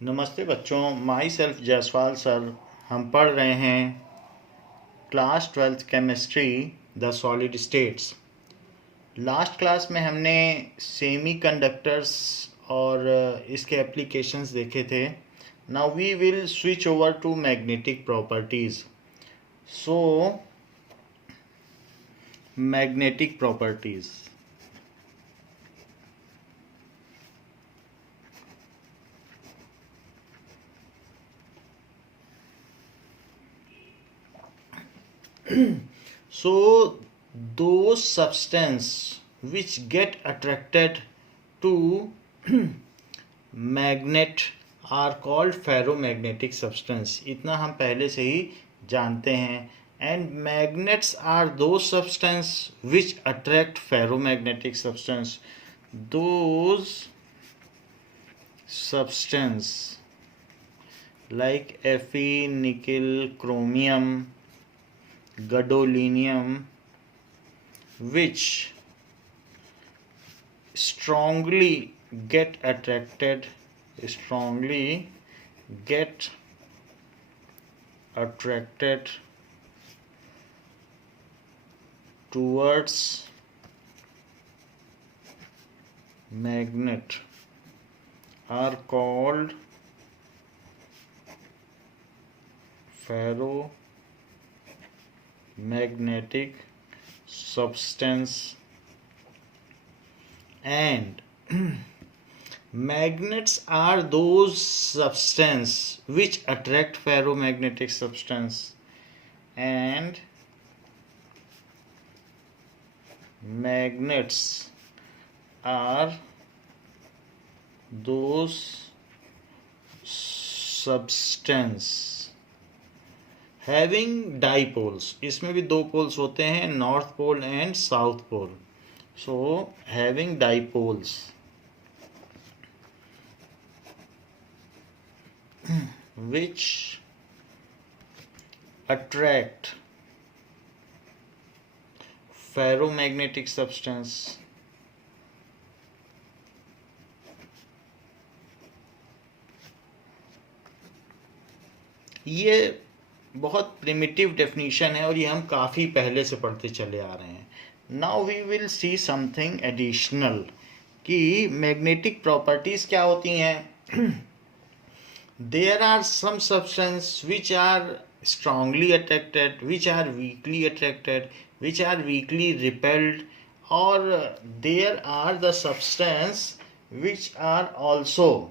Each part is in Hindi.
नमस्ते बच्चों, माई सेल्फ जयसवाल सर। हम पढ़ रहे हैं class 12th chemistry the solid states. Last class में हमने सेमीकंडक्टर्स और इसके एप्लीकेशंस देखे थे। Now we will switch over to magnetic properties. So magnetic properties, so those substance which get attracted to magnet are called ferromagnetic substance. इतना हम पहले से ही जानते हैं. And magnets are those substance which attract ferromagnetic substance. Those substance like Fe, nickel, chromium, gadolinium, which strongly get attracted towards magnet are called ferromagnetic substance. And magnets are those substance which attract ferromagnetic substance, and magnets are those substance having dipoles. इसमें भी दो पोल्स होते हैं, north pole and south pole. So having dipoles which attract ferromagnetic substance. ये बहुत प्रिमिटिव डेफिनेशन है और ये हम काफ़ी पहले से पढ़ते चले आ रहे हैं. Now we will see something additional कि मैग्नेटिक प्रॉपर्टीज़ क्या होती हैं. There are some substance which are strongly attracted, which are weakly attracted, which are weakly repelled, or there are the substance which are also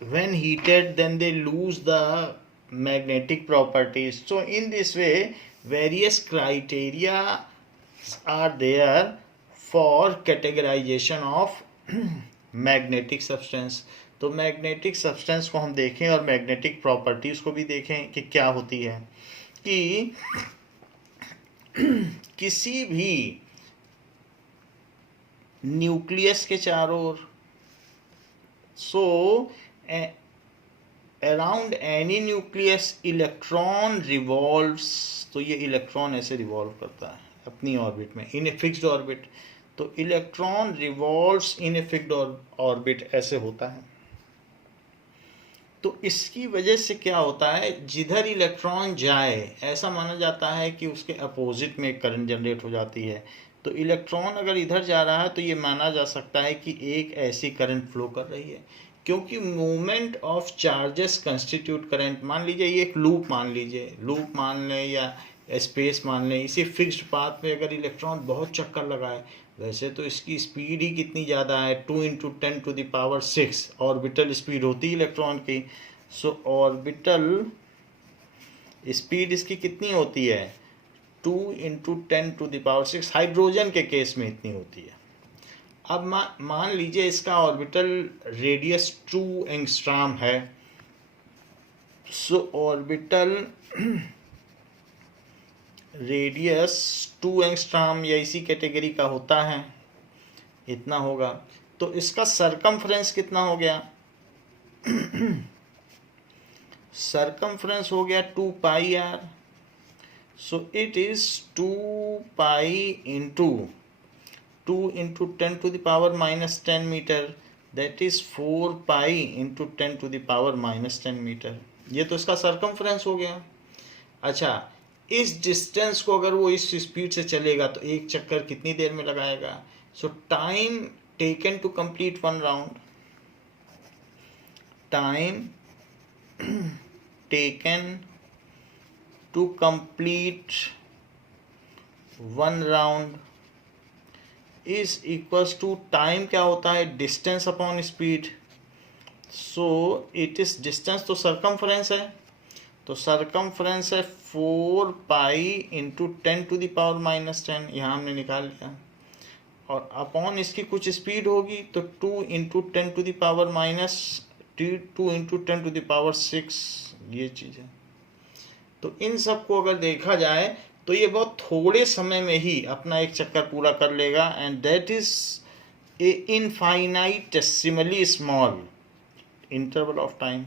when heated then they lose the magnetic properties. So in this way various criteria are there for categorization of magnetic substance. तो मैग्नेटिक सब्सटेंस को हम देखें और मैग्नेटिक प्रॉपर्टीज़ को भी देखें कि क्या होती है. कि किसी भी न्यूक्लियस के चारों ओर, so around any nucleus electron revolves. तो ये इलेक्ट्रॉन ऐसे रिवॉल्व करता है अपनी ऑर्बिट में इन ए फिक्स्ड ऑर्बिट. तो electron revolves in a fixed orbit ऐसे होता है. तो इसकी वजह से क्या होता है, जिधर इलेक्ट्रॉन जाए ऐसा माना जाता है कि उसके अपोजिट में करंट जनरेट हो जाती है. तो इलेक्ट्रॉन अगर इधर जा रहा है तो ये माना जा सकता है कि एक ऐसी करंट फ्लो कर रही है, क्योंकि movement of charges constitute current. मान लीजिए ये एक लूप मान लें या स्पेस मान लें. इसी फिक्स्ड पाथ में अगर इलेक्ट्रॉन बहुत चक्कर लगाए, वैसे तो इसकी स्पीड ही कितनी ज़्यादा है, 2 × 10⁶ ऑर्बिटल स्पीड होती है इलेक्ट्रॉन की. सो ऑर्बिटल स्पीड इसकी कितनी होती है, 2 × 10⁶. हाइड्रोजन के केस में इतनी होती है. अब मान लीजिए इसका ऑर्बिटल रेडियस 2 एंगस्ट्रॉम है. सो ऑर्बिटल रेडियस 2 एंगस्ट्रॉम या इसी कैटेगरी का होता है, इतना होगा. तो इसका सरकमफ्रेंस कितना हो गया, सरकमफ्रेंस हो गया 2πr. So it is 2π into 2 × 10⁻⁻10 metre that is 4 pi into 10⁻⁻10 metre. ये तो इसका सरकमफ्रेंस हो गया। अच्छा, इस डिस्टेंस को अगर वो इस स्पीड से चलेगा तो एक चक्कर कितनी देर में लगाएगा? So time taken to complete one round, time taken to complete one round is equals to, time क्या होता है? Distance upon speed. So it is distance तो सरकमफ्रेंस है, तो सरकमफ्रेंस है 4 पाई इंटू 10⁻⁻10, यहाँ हमने निकाल लिया, और अपॉन इसकी कुछ स्पीड होगी तो 2 इंटू 10⁻⁻6 ये चीज़ है। तो इन सब को अगर देखा जाए तो ये बहुत थोड़े समय में ही अपना एक चक्कर पूरा कर लेगा, and that is a infinitesimally small interval of time.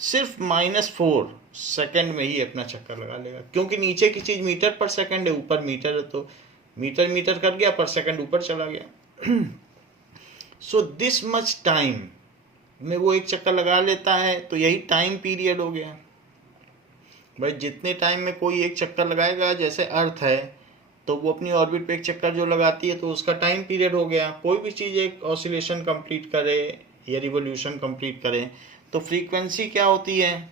सिर्फ -4 सेकंड में ही अपना चक्कर लगा लेगा, क्योंकि नीचे की चीज़ मीटर पर सेकंड है, ऊपर मीटर है, तो मीटर मीटर कर गया, पर सेकंड ऊपर चला गया। सो दिस मच टाइम में वो एक चक्कर लगा लेता है, तो यही टाइम पीरियड हो गया। भाई जितने टाइम में कोई एक चक्कर लगाएगा, जैसे अर्थ है तो वो अपनी ऑर्बिट पे एक चक्कर जो लगाती है तो उसका टाइम पीरियड हो गया। कोई भी चीज़ एक ऑसिलेशन कंप्लीट करे या रिवोल्यूशन कंप्लीट करे तो फ्रीक्वेंसी क्या होती है?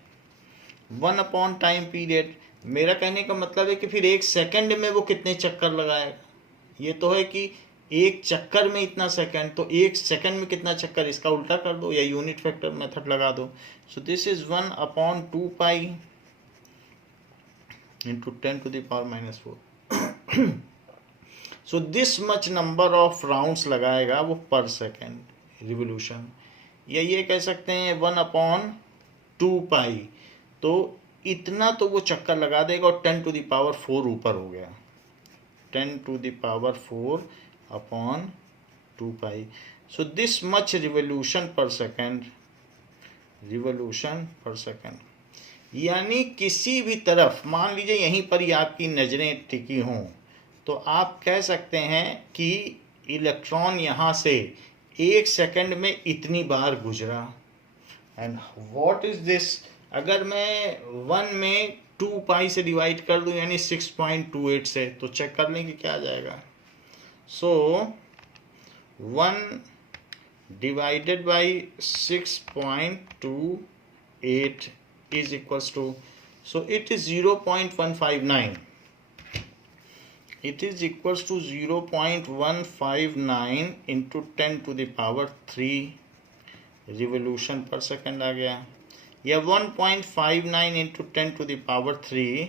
1 अपॉन टाइम पीरियड। मेरा कहने का मतलब है कि फिर एक सेकंड में वो कितने चक्कर लगाएगा? ये तो है कि एक चक्कर में इतना सेकंड, तो एक सेकंड में कितना चक्कर, इसका उल्टा कर दो या यूनिट फैक्टर मेथड लगा दो। So this is 1 upon 2 pi into 10⁻⁻4। So this much number of rounds लगाएगा वो पर सेकेंड रिवोल्यूशन, या ये कह सकते हैं 1 अपॉन 2 पाई, तो इतना तो वो चक्कर लगा देगा, और 10⁻4 ऊपर हो गया, 10⁻4 upon 2 pi. So this much revolution per second, revolution per second. यानी किसी भी तरफ, मान लीजिए यहीं पर ही आपकी नज़रें टिकी हों, तो आप कह सकते हैं कि इलेक्ट्रॉन यहाँ से एक सेकंड में इतनी बार गुजरा। And what is this? अगर मैं 1 में 2 पाई से डिवाइड कर दूं, यानी 6.28 से, तो चेक कर लें कि क्या आ जाएगा। सो 1 divided by 6.28 is equals to, so it is 0.159, it is equals to 0.159 into 10⁻³ revolution per second आ गया, या 1.59 इंटू 10⁻³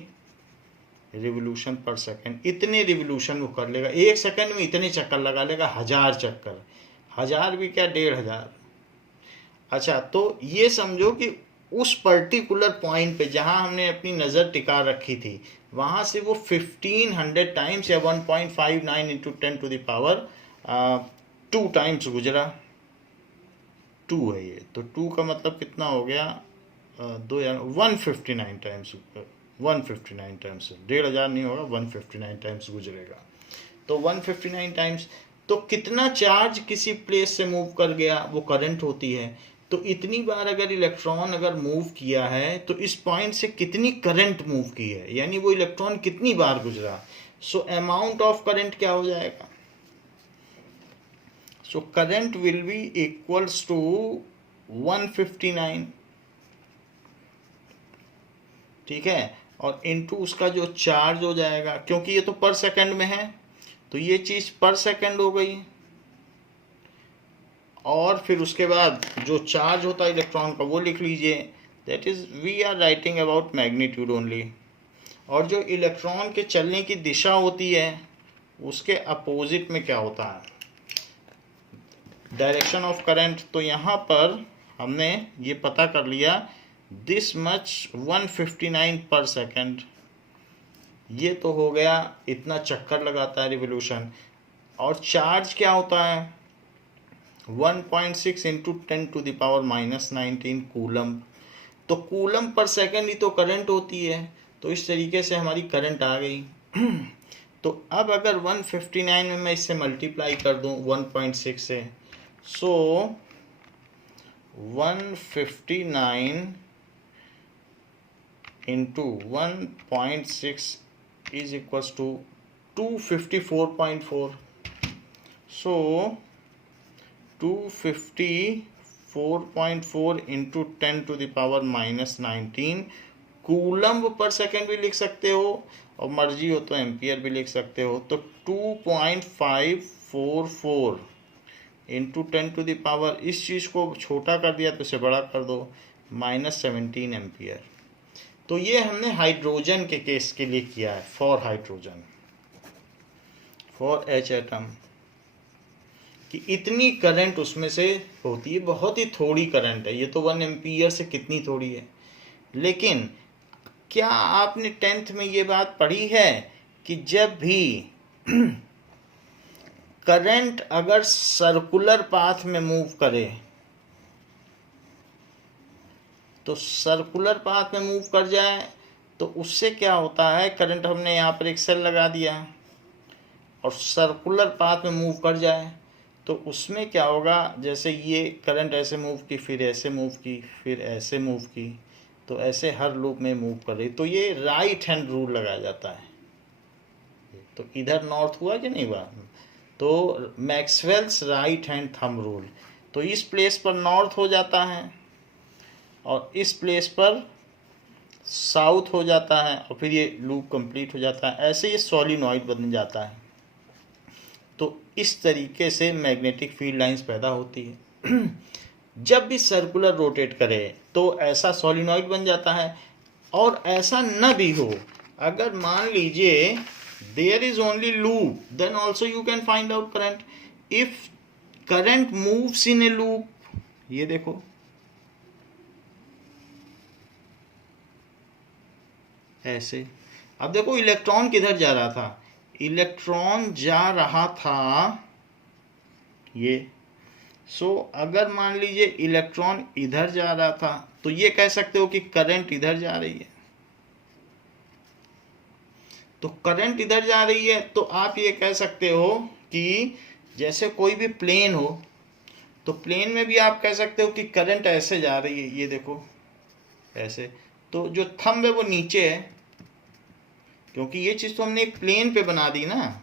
रिवोल्यूशन पर सेकंड। इतने रिवोल्यूशन वो कर लेगा एक सेकंड में, इतने चक्कर लगा लेगा, 1000 चक्कर, 1000 भी क्या 1500। अच्छा, तो ये समझो कि उस पर्टिकुलर पॉइंट पे जहां हमने अपनी नज़र टिका रखी थी, वहां से वो 1500 टाइम्स या 1.59 इंटू 10⁻² टाइम्स गुजरा। 2 है ये, तो 2 का मतलब कितना हो गया? 159 टाइम्स, 159 टाइम्स, 1500 नहीं होगा, 159 टाइम्स गुजरेगा। तो 159 टाइम्स, तो कितना चार्ज किसी प्लेस से मूव कर गया, वो करंट होती है। तो इतनी बार अगर इलेक्ट्रॉन अगर मूव किया है, तो इस पॉइंट से कितनी करंट मूव की है, यानी वो इलेक्ट्रॉन कितनी बार गुजरा। सो अमाउंट ऑफ करंट क्या हो जाएगा? So current will be equals to 159, ठीक है, और इनटू उसका जो चार्ज हो जाएगा, क्योंकि ये तो पर सेकंड में है, तो ये चीज़ पर सेकंड हो गई, और फिर उसके बाद जो चार्ज होता है इलेक्ट्रॉन का वो लिख लीजिए, that is we are writing about magnitude only. और जो इलेक्ट्रॉन के चलने की दिशा होती है उसके अपोजिट में क्या होता है? Direction of current. तो यहाँ पर हमने ये पता कर लिया, दिस मच 159 पर सेकेंड, ये तो हो गया इतना चक्कर लगाता है रिवोल्यूशन। और चार्ज क्या होता है? 1.6 इंटू 10⁻⁻19 कूलम। तो कूलम पर सेकंड ही तो करंट होती है, तो इस तरीके से हमारी करंट आ गई। तो अब अगर 159 में मैं इससे मल्टीप्लाई कर दूं 1.6 से, सो 159 into 1.6 is equals to 254.4. So 254.4 into 10 to the power -19 coulomb पर सेकेंड भी लिख सकते हो, और मर्जी हो तो एम्पियर भी लिख सकते हो। तो 2.544 इंटू 10 टू द पावर, इस चीज़ को छोटा कर दिया तो इसे बड़ा कर दो, -17 एम्पियर। तो ये हमने हाइड्रोजन के केस के लिए किया है, for hydrogen, for H atom, कि इतनी करंट उसमें से होती है। बहुत ही थोड़ी करंट है ये, तो 1 एम्पियर से कितनी थोड़ी है। लेकिन क्या आपने 10th में ये बात पढ़ी है कि जब भी करंट अगर सर्कुलर पाथ में मूव करे, तो सर्कुलर पाथ में मूव कर जाए तो उससे क्या होता है, करंट हमने यहाँ पर एक सेल लगा दिया और सर्कुलर पाथ में मूव कर जाए तो उसमें क्या होगा, जैसे ये करंट ऐसे मूव की, फिर ऐसे मूव की, फिर ऐसे मूव की, तो ऐसे हर लूप में मूव कर रही, तो ये राइट हैंड रूल लगाया जाता है। तो इधर नॉर्थ हुआ कि नहीं हुआ, तो Maxwell's right hand thumb rule. तो इस प्लेस पर नॉर्थ हो जाता है और इस प्लेस पर साउथ हो जाता है, और फिर ये लूप कंप्लीट हो जाता है। ऐसे ये सॉलिनॉइड बन जाता है। तो इस तरीके से मैग्नेटिक फील्ड लाइंस पैदा होती है। जब भी सर्कुलर रोटेट करे तो ऐसा सॉलिनॉइड बन जाता है। और ऐसा न भी हो, अगर मान लीजिए there is only loop, then also you can find out current. If current moves in a loop, ये देखो ऐसे, अब देखो इलेक्ट्रॉन किधर जा रहा था, इलेक्ट्रॉन जा रहा था ये। सो अगर मान लीजिए इलेक्ट्रॉन इधर जा रहा था तो ये कह सकते हो कि करंट इधर जा रही है। तो करंट इधर जा रही है तो आप ये कह सकते हो कि जैसे कोई भी प्लेन हो, तो प्लेन में भी आप कह सकते हो कि करंट ऐसे जा रही है, ये देखो ऐसे। तो जो थंब है वो नीचे है, क्योंकि ये चीज़ तो हमने एक प्लेन पे बना दी ना।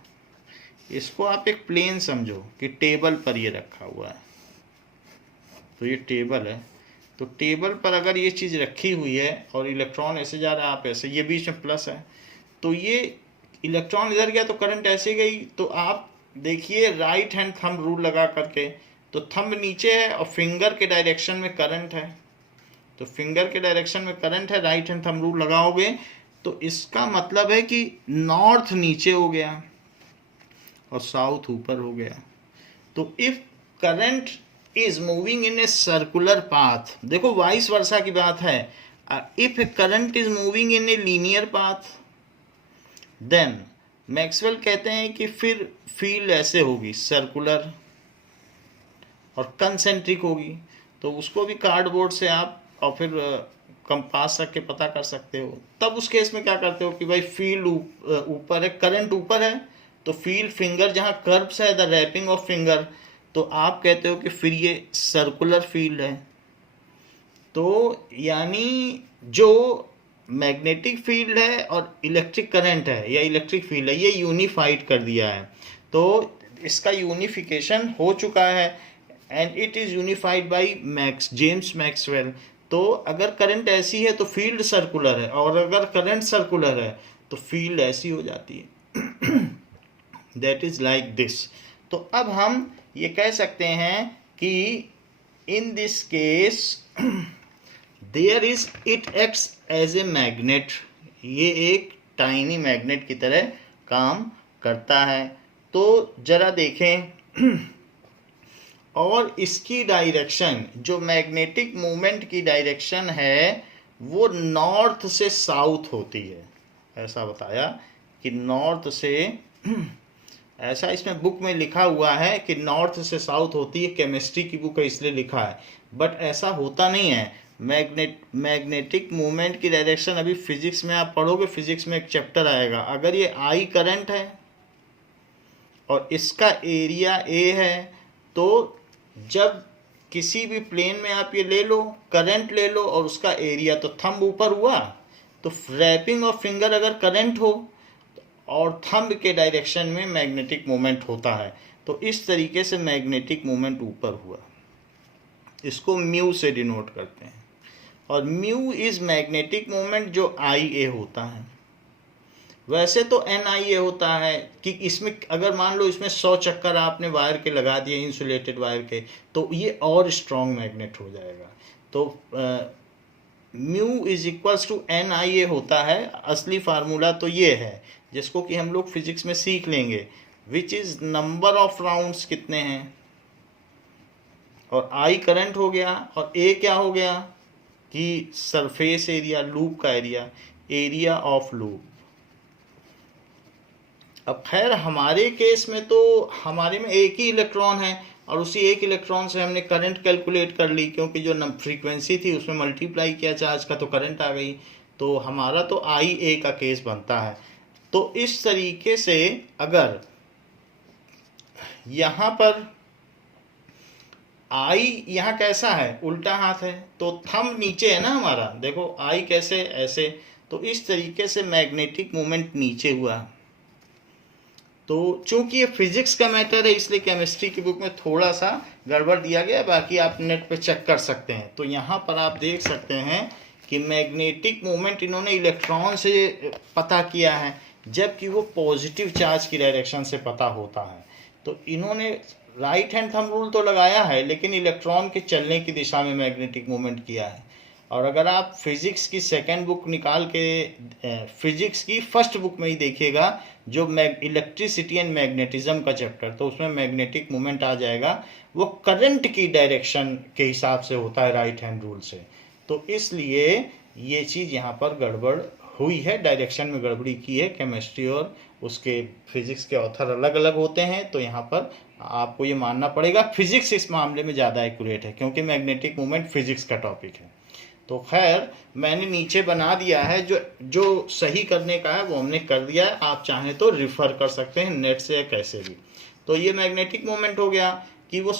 इसको आप एक प्लेन समझो कि टेबल पर ये रखा हुआ है, तो ये टेबल है। तो टेबल पर अगर ये चीज़ रखी हुई है और इलेक्ट्रॉन ऐसे जा रहा है, आप ऐसे, ये बीच में प्लस है, तो ये इलेक्ट्रॉन इधर गया तो करंट ऐसे गई। तो आप देखिए राइट हैंड थंब रूल लगा करके, तो थंब नीचे है और फिंगर के डायरेक्शन में करंट है, तो फिंगर के डायरेक्शन में करंट है, राइट हैंड थंब रूल लगाओगे तो इसका मतलब है कि नॉर्थ नीचे हो गया और साउथ ऊपर हो गया। तो if current is moving in a circular path, देखो वाइस वर्सा की बात है, if current is moving in a linear path, then Maxwell कहते हैं कि फिर फील्ड ऐसे होगी, सर्कुलर और कंसेंट्रिक होगी। तो उसको भी कार्डबोर्ड से आप और फिर कंपास रख के पता कर सकते हो। तब उस केस में क्या करते हो कि भाई फील्ड ऊपर है, करंट ऊपर है, तो फील्ड फिंगर जहाँ कर्व्स है, द रैपिंग ऑफ फिंगर, तो आप कहते हो कि फिर ये सर्कुलर फील्ड है। तो यानी जो मैग्नेटिक फील्ड है और इलेक्ट्रिक करंट है या इलेक्ट्रिक फील्ड है, ये यूनिफाइड कर दिया है। तो इसका यूनिफिकेशन हो चुका है and it is unified by James Maxwell. तो अगर करंट ऐसी है तो फील्ड सर्कुलर है, और अगर करंट सर्कुलर है तो फील्ड ऐसी हो जाती है। That is like this. तो अब हम ये कह सकते हैं कि in this case there is, it acts as a magnet, ये एक टाइनी मैग्नेट की तरह काम करता है। तो जरा देखें, और इसकी डायरेक्शन, जो मैग्नेटिक मूवमेंट की डायरेक्शन है वो नॉर्थ से साउथ होती है। ऐसा बताया कि नॉर्थ से, ऐसा इसमें बुक में लिखा हुआ है कि नॉर्थ से साउथ होती है, केमिस्ट्री की बुक है इसलिए लिखा है, बट ऐसा होता नहीं है। मैग्नेटिक मूवमेंट की डायरेक्शन अभी फिजिक्स में आप पढ़ोगे, फिजिक्स में एक चैप्टर आएगा। अगर ये आई करंट है और इसका एरिया ए है, तो जब किसी भी प्लेन में आप ये ले लो, करंट ले लो और उसका एरिया, तो थंब ऊपर हुआ, तो रैपिंग ऑफ फिंगर अगर करंट हो और थंब के डायरेक्शन में मैग्नेटिक मोमेंट होता है, तो इस तरीके से मैग्नेटिक मोमेंट ऊपर हुआ। इसको म्यू से डिनोट करते हैं। और म्यू इज मैग्नेटिक मोमेंट जो आई ए होता है। वैसे तो एन आई ए होता है कि इसमें अगर मान लो इसमें 100 चक्कर आपने वायर के लगा दिए, इंसुलेटेड वायर के, तो ये और स्ट्रॉन्ग मैग्नेट हो जाएगा। तो mu is equals to N I A होता है। असली फार्मूला तो ये है जिसको कि हम लोग फिजिक्स में सीख लेंगे, which is number of rounds कितने हैं, और आई करंट हो गया, और ए क्या हो गया कि सरफेस एरिया, लूप का एरिया, एरिया ऑफ लूप। अब खैर हमारे केस में तो हमारे में एक ही इलेक्ट्रॉन है और उसी एक इलेक्ट्रॉन से हमने करंट कैलकुलेट कर ली, क्योंकि जो फ्रीक्वेंसी थी उसमें मल्टीप्लाई किया चार्ज का तो करंट आ गई। तो हमारा तो आई ए का केस बनता है। तो इस तरीके से अगर यहाँ पर आई यहाँ कैसा है, उल्टा हाथ है, तो थंब नीचे है ना हमारा, देखो आई कैसे, ऐसे, तो इस तरीके से मैग्नेटिक मोमेंट नीचे हुआ। तो चूंकि ये फिजिक्स का मैटर है इसलिए केमिस्ट्री की बुक में थोड़ा सा गड़बड़ दिया गया है, बाकी आप नेट पे चेक कर सकते हैं। तो यहाँ पर आप देख सकते हैं कि मैग्नेटिक मोमेंट इन्होंने इलेक्ट्रॉन से पता किया है, जबकि वो पॉजिटिव चार्ज की डायरेक्शन से पता होता है। तो इन्होंने राइट हैंड थंब रूल तो लगाया है, लेकिन इलेक्ट्रॉन के चलने की दिशा में मैग्नेटिक मूवमेंट किया है। और अगर आप फिजिक्स की सेकंड बुक निकाल के फिजिक्स की फर्स्ट बुक में ही देखिएगा, जो इलेक्ट्रिसिटी एंड मैग्नेटिज्म का चैप्टर, तो उसमें मैग्नेटिक मूवमेंट आ जाएगा, वो करंट की डायरेक्शन के हिसाब से होता है राइट हैंड रूल से। तो इसलिए ये चीज़ यहाँ पर गड़बड़ हुई है, डायरेक्शन में गड़बड़ी की है। केमिस्ट्री और उसके फिजिक्स के ऑथर अलग अलग होते हैं, तो यहाँ पर आपको ये मानना पड़ेगा फिजिक्स इस मामले में ज़्यादा एक्यूरेट है, क्योंकि मैग्नेटिक मूवमेंट फिजिक्स का टॉपिक है। तो खैर मैंने नीचे बना दिया है, जो सही करने का है वो हमने कर दिया है, आप चाहें तो रिफ़र कर सकते हैं नेट से या कैसे भी। तो ये मैग्नेटिक मोमेंट हो गया कि वो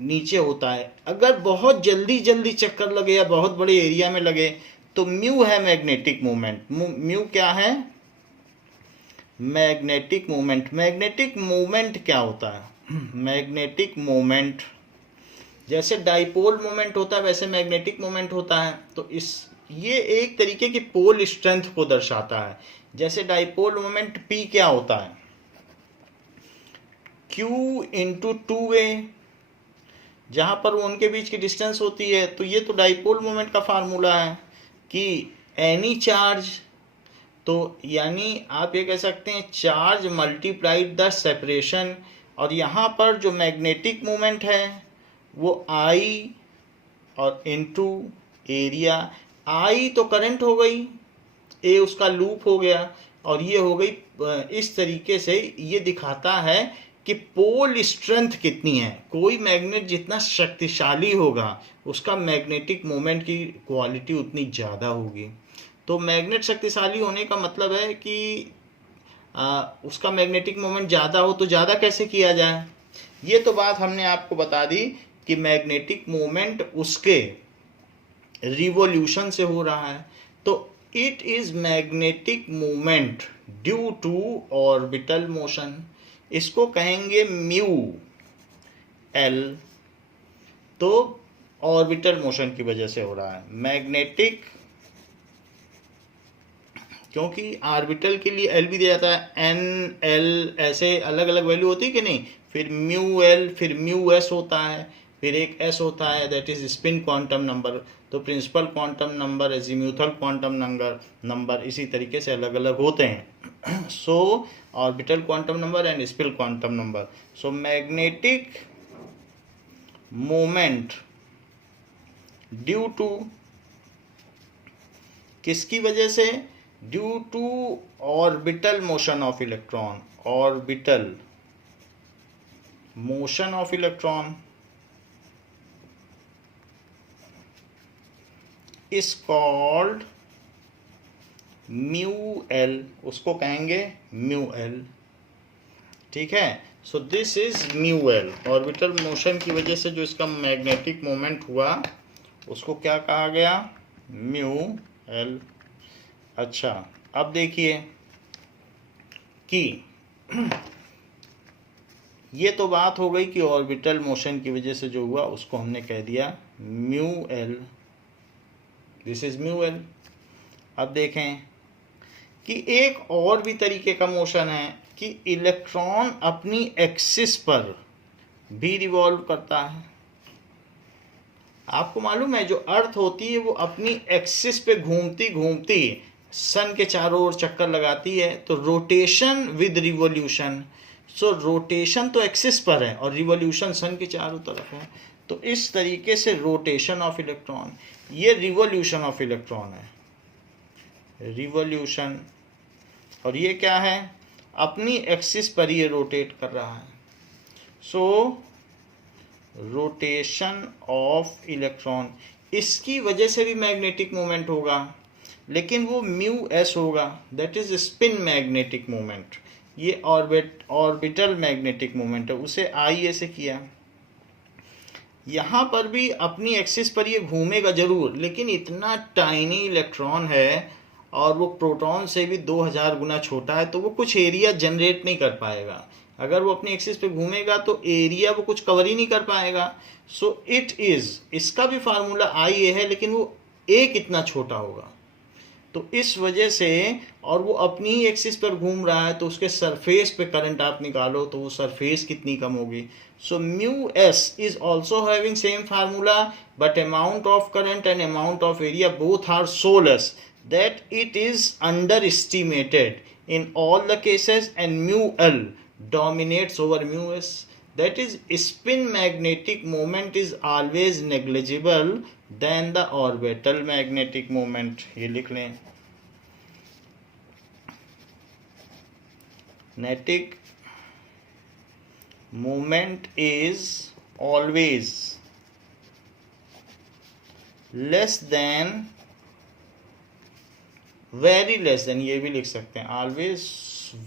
नीचे होता है। अगर बहुत जल्दी जल्दी चक्कर लगे या बहुत बड़े एरिया में लगे तो म्यू है मैग्नेटिक मोमेंट। म्यू क्या है, मैग्नेटिक मोमेंट। मैग्नेटिक मोमेंट क्या होता है, मैग्नेटिक मोमेंट जैसे डाइपोल मोमेंट होता है वैसे मैग्नेटिक मोमेंट होता है। तो ये एक तरीके की पोल स्ट्रेंथ को दर्शाता है। जैसे डाइपोल मोमेंट P क्या होता है, Q इंटू 2a, जहां पर उनके बीच की डिस्टेंस होती है। तो ये तो डाइपोल मोमेंट का फार्मूला है कि एनी चार्ज, तो यानी आप ये कह सकते हैं चार्ज मल्टीप्लाइड द सेपरेशन। और यहाँ पर जो मैग्नेटिक मोमेंट है वो आई और इनटू एरिया। आई तो करंट हो गई, ए उसका लूप हो गया, और ये हो गई। इस तरीके से ये दिखाता है कि पोल स्ट्रेंथ कितनी है। कोई मैग्नेट जितना शक्तिशाली होगा उसका मैग्नेटिक मोमेंट की क्वालिटी उतनी ज़्यादा होगी। तो मैग्नेट शक्तिशाली होने का मतलब है कि उसका मैग्नेटिक मोमेंट ज़्यादा हो। तो ज़्यादा कैसे किया जाए, ये तो बात हमने आपको बता दी कि मैग्नेटिक मोमेंट उसके रिवॉल्यूशन से हो रहा है। तो it is magnetic moment due to orbital motion. इसको कहेंगे म्यू एल। तो ऑर्बिटल मोशन की वजह से हो रहा है मैग्नेटिक, क्योंकि ऑर्बिटल के लिए एल भी दिया जाता है, एन एल ऐसे अलग अलग वैल्यू होती है कि नहीं। फिर म्यू एल, फिर म्यू एस होता है, फिर एक एस होता है that is spin quantum number. तो principal quantum number, azimuthal quantum number इसी तरीके से अलग अलग होते हैं। So orbital quantum number and spin quantum number. So magnetic moment due to, किसकी वजह से, due to orbital motion of electron. Orbital motion of electron is called mu L, उसको कहेंगे म्यू एल। ठीक है, so this is mu L. Orbital motion की वजह से जो इसका मैग्नेटिक मोमेंट हुआ उसको क्या कहा गया, म्यू एल। अच्छा, अब देखिए कि ये तो बात हो गई कि ऑर्बिटल मोशन की वजह से जो हुआ उसको हमने कह दिया mu L, this is mu L. अब देखें कि एक और भी तरीके का मोशन है कि इलेक्ट्रॉन अपनी एक्सिस पर भी रिवॉल्व करता है। आपको मालूम है जो अर्थ होती है वो अपनी एक्सिस पे घूमती घूमती सन के चारों ओर चक्कर लगाती है, तो rotation with revolution. So rotation तो एक्सिस पर है और रिवॉल्यूशन सन के चारों तरफ है। तो इस तरीके से रोटेशन ऑफ इलेक्ट्रॉन, ये रिवॉल्यूशन ऑफ इलेक्ट्रॉन है, रिवॉल्यूशन। और ये क्या है, अपनी एक्सिस पर ये रोटेट कर रहा है। सो रोटेशन ऑफ इलेक्ट्रॉन, इसकी वजह से भी मैग्नेटिक मोमेंट होगा, लेकिन वो म्यू एस होगा, that is spin magnetic moment. ये ऑर्बिटल मैग्नेटिक मोमेंट है, उसे आई ए से किया। यहाँ पर भी अपनी एक्सिस पर ये घूमेगा जरूर, लेकिन इतना टाइनी इलेक्ट्रॉन है और वो प्रोटॉन से भी 2000 गुना छोटा है, तो वो कुछ एरिया जनरेट नहीं कर पाएगा। अगर वो अपनी एक्सिस पे घूमेगा तो एरिया वो कुछ कवर ही नहीं कर पाएगा। सो इट इज, इसका भी फार्मूला आई ए है, लेकिन वो ए कितना छोटा होगा। तो इस वजह से, और वो अपनी ही एक्सिस पर घूम रहा है, तो उसके सरफेस पे करंट आप निकालो तो वो सरफेस कितनी कम होगी। So mu S is also having same formula, but amount of current and amount of area both are so less that it is underestimated in all the cases, and mu L dominates over mu S. That is, spin magnetic moment is always negligible than the orbital magnetic moment. ये लिख लें, magnetic moment is always less than, very less than, ये भी लिख सकते हैं, always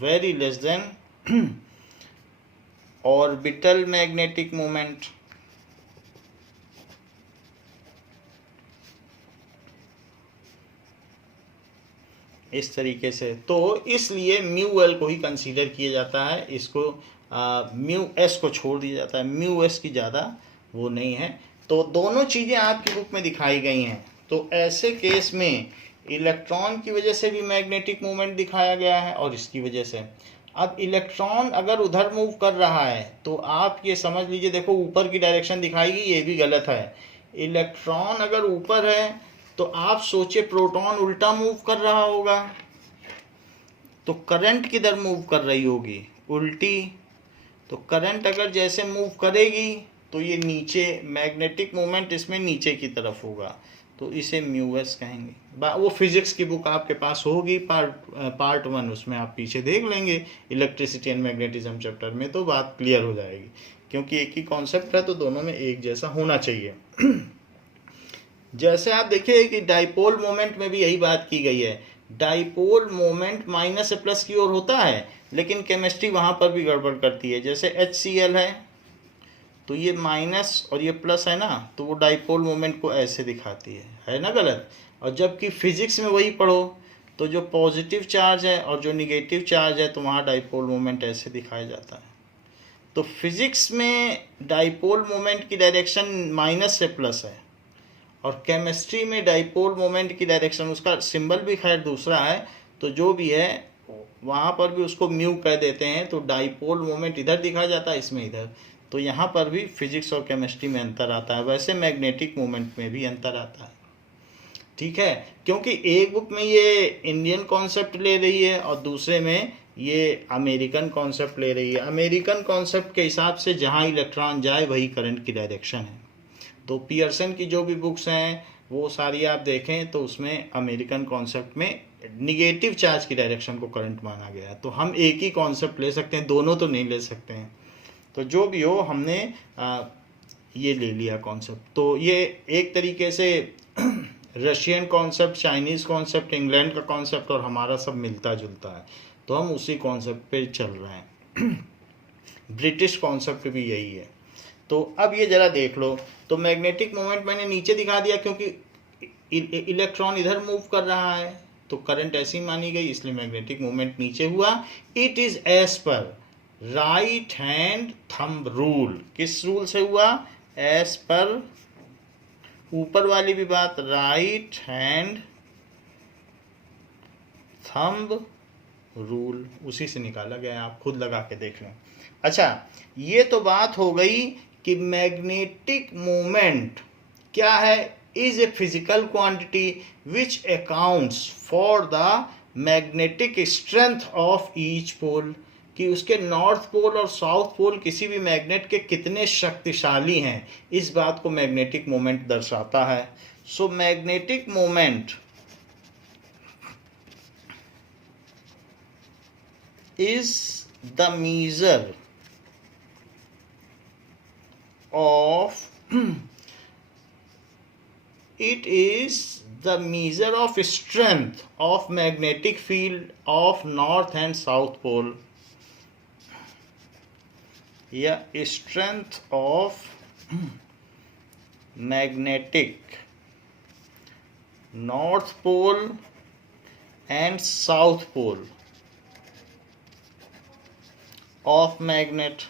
very less than orbital magnetic moment. इस तरीके से, तो इसलिए म्यू एल को ही कंसीडर किया जाता है, इसको म्यू एस को छोड़ दिया जाता है, म्यू एस की ज़्यादा वो नहीं है। तो दोनों चीज़ें आपकी बुक में दिखाई गई हैं। तो ऐसे केस में इलेक्ट्रॉन की वजह से भी मैग्नेटिक मूवमेंट दिखाया गया है और इसकी वजह से। अब इलेक्ट्रॉन अगर उधर मूव कर रहा है तो आप ये समझ लीजिए, देखो ऊपर की डायरेक्शन दिखाएगी, ये भी गलत है। इलेक्ट्रॉन अगर ऊपर है तो आप सोचिए प्रोटॉन उल्टा मूव कर रहा होगा, तो करंट किधर मूव कर रही होगी, उल्टी। तो करंट अगर जैसे मूव करेगी तो ये नीचे, मैग्नेटिक मोमेंट इसमें नीचे की तरफ होगा, तो इसे म्यू एस कहेंगे। वो फिजिक्स की बुक आपके पास होगी, पार्ट 1, उसमें आप पीछे देख लेंगे इलेक्ट्रिसिटी एंड मैग्नेटिज्म चैप्टर में, तो बात क्लियर हो जाएगी, क्योंकि एक ही कॉन्सेप्ट है तो दोनों में एक जैसा होना चाहिए। जैसे आप देखिए कि डाइपोल मोमेंट में भी यही बात की गई है, डाइपोल मोमेंट माइनस से प्लस की ओर होता है, लेकिन केमिस्ट्री वहाँ पर भी गड़बड़ करती है। जैसे HCl है तो ये माइनस और ये प्लस है ना, तो वो डाइपोल मोमेंट को ऐसे दिखाती है ना, गलत। और जबकि फिजिक्स में वही पढ़ो तो जो पॉजिटिव चार्ज है और जो निगेटिव चार्ज है तो वहाँ डाइपोल मोमेंट ऐसे दिखाया जाता है। तो फिजिक्स में डाइपोल मोमेंट की डायरेक्शन माइनस से प्लस है, और केमिस्ट्री में डाइपोल मोमेंट की डायरेक्शन, उसका सिंबल भी खैर दूसरा है, तो जो भी है वहाँ पर भी उसको म्यू कह देते हैं। तो डाइपोल मोमेंट इधर दिखाया जाता है, इसमें इधर, तो यहाँ पर भी फिजिक्स और केमिस्ट्री में अंतर आता है। वैसे मैग्नेटिक मोमेंट में भी अंतर आता है, ठीक है, क्योंकि एक बुक में ये इंडियन कॉन्सेप्ट ले रही है और दूसरे में ये अमेरिकन कॉन्सेप्ट ले रही है। अमेरिकन कॉन्सेप्ट के हिसाब से जहाँ इलेक्ट्रॉन जाए वही करंट की डायरेक्शन है। तो पियर्सन की जो भी बुक्स हैं वो सारी आप देखें तो उसमें अमेरिकन कॉन्सेप्ट में निगेटिव चार्ज की डायरेक्शन को करंट माना गया है। तो हम एक ही कॉन्सेप्ट ले सकते हैं, दोनों तो नहीं ले सकते हैं। तो जो भी हो, हमने ये ले लिया कॉन्सेप्ट। तो ये एक तरीके से Russian concept, Chinese concept, England का कॉन्सेप्ट और हमारा सब मिलता जुलता है, तो हम उसी कॉन्सेप्ट पे चल रहे हैं। ब्रिटिश कॉन्सेप्ट भी यही है। तो अब ये जरा देख लो, तो मैग्नेटिक मोमेंट मैंने नीचे दिखा दिया क्योंकि इलेक्ट्रॉन इधर मूव कर रहा है, तो करंट ऐसी मानी गई, इसलिए मैग्नेटिक मोमेंट नीचे हुआ। It is as per right hand thumb rule. किस रूल से हुआ? एज पर ऊपर वाली भी बात, राइट हैंड थंब रूल, उसी से निकाला गया, आप खुद लगा के देख लें। अच्छा, ये तो बात हो गई कि मैग्नेटिक मोमेंट क्या है, is a physical quantity which accounts for the magnetic strength of each pole, कि उसके नॉर्थ पोल और साउथ पोल किसी भी मैग्नेट के कितने शक्तिशाली हैं, इस बात को मैग्नेटिक मोमेंट दर्शाता है। सो magnetic moment is the measure of it is the measure of strength of magnetic field of north and south pole, या strength of magnetic north pole and south pole of magnet.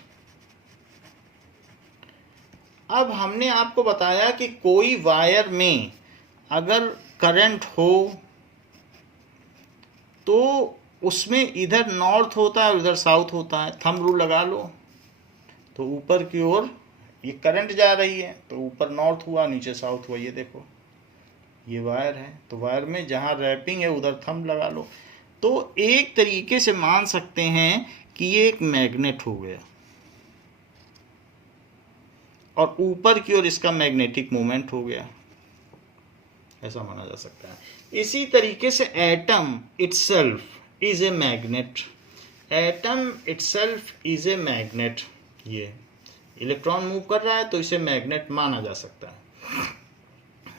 अब हमने आपको बताया कि कोई वायर में अगर करंट हो तो उसमें इधर नॉर्थ होता है, उधर साउथ होता है। थंब रूल लगा लो, तो ऊपर की ओर ये करंट जा रही है, तो ऊपर नॉर्थ हुआ, नीचे साउथ हुआ। ये देखो, ये वायर है, तो वायर में जहाँ रैपिंग है उधर थंब लगा लो। तो एक तरीके से मान सकते हैं कि ये एक मैग्नेट हो गया, और ऊपर की ओर इसका मैग्नेटिक मोमेंट हो गया, ऐसा माना जा सकता है। इसी तरीके से atom itself is a magnet, atom itself is a magnet. ये इलेक्ट्रॉन मूव कर रहा है तो इसे मैग्नेट माना जा सकता है।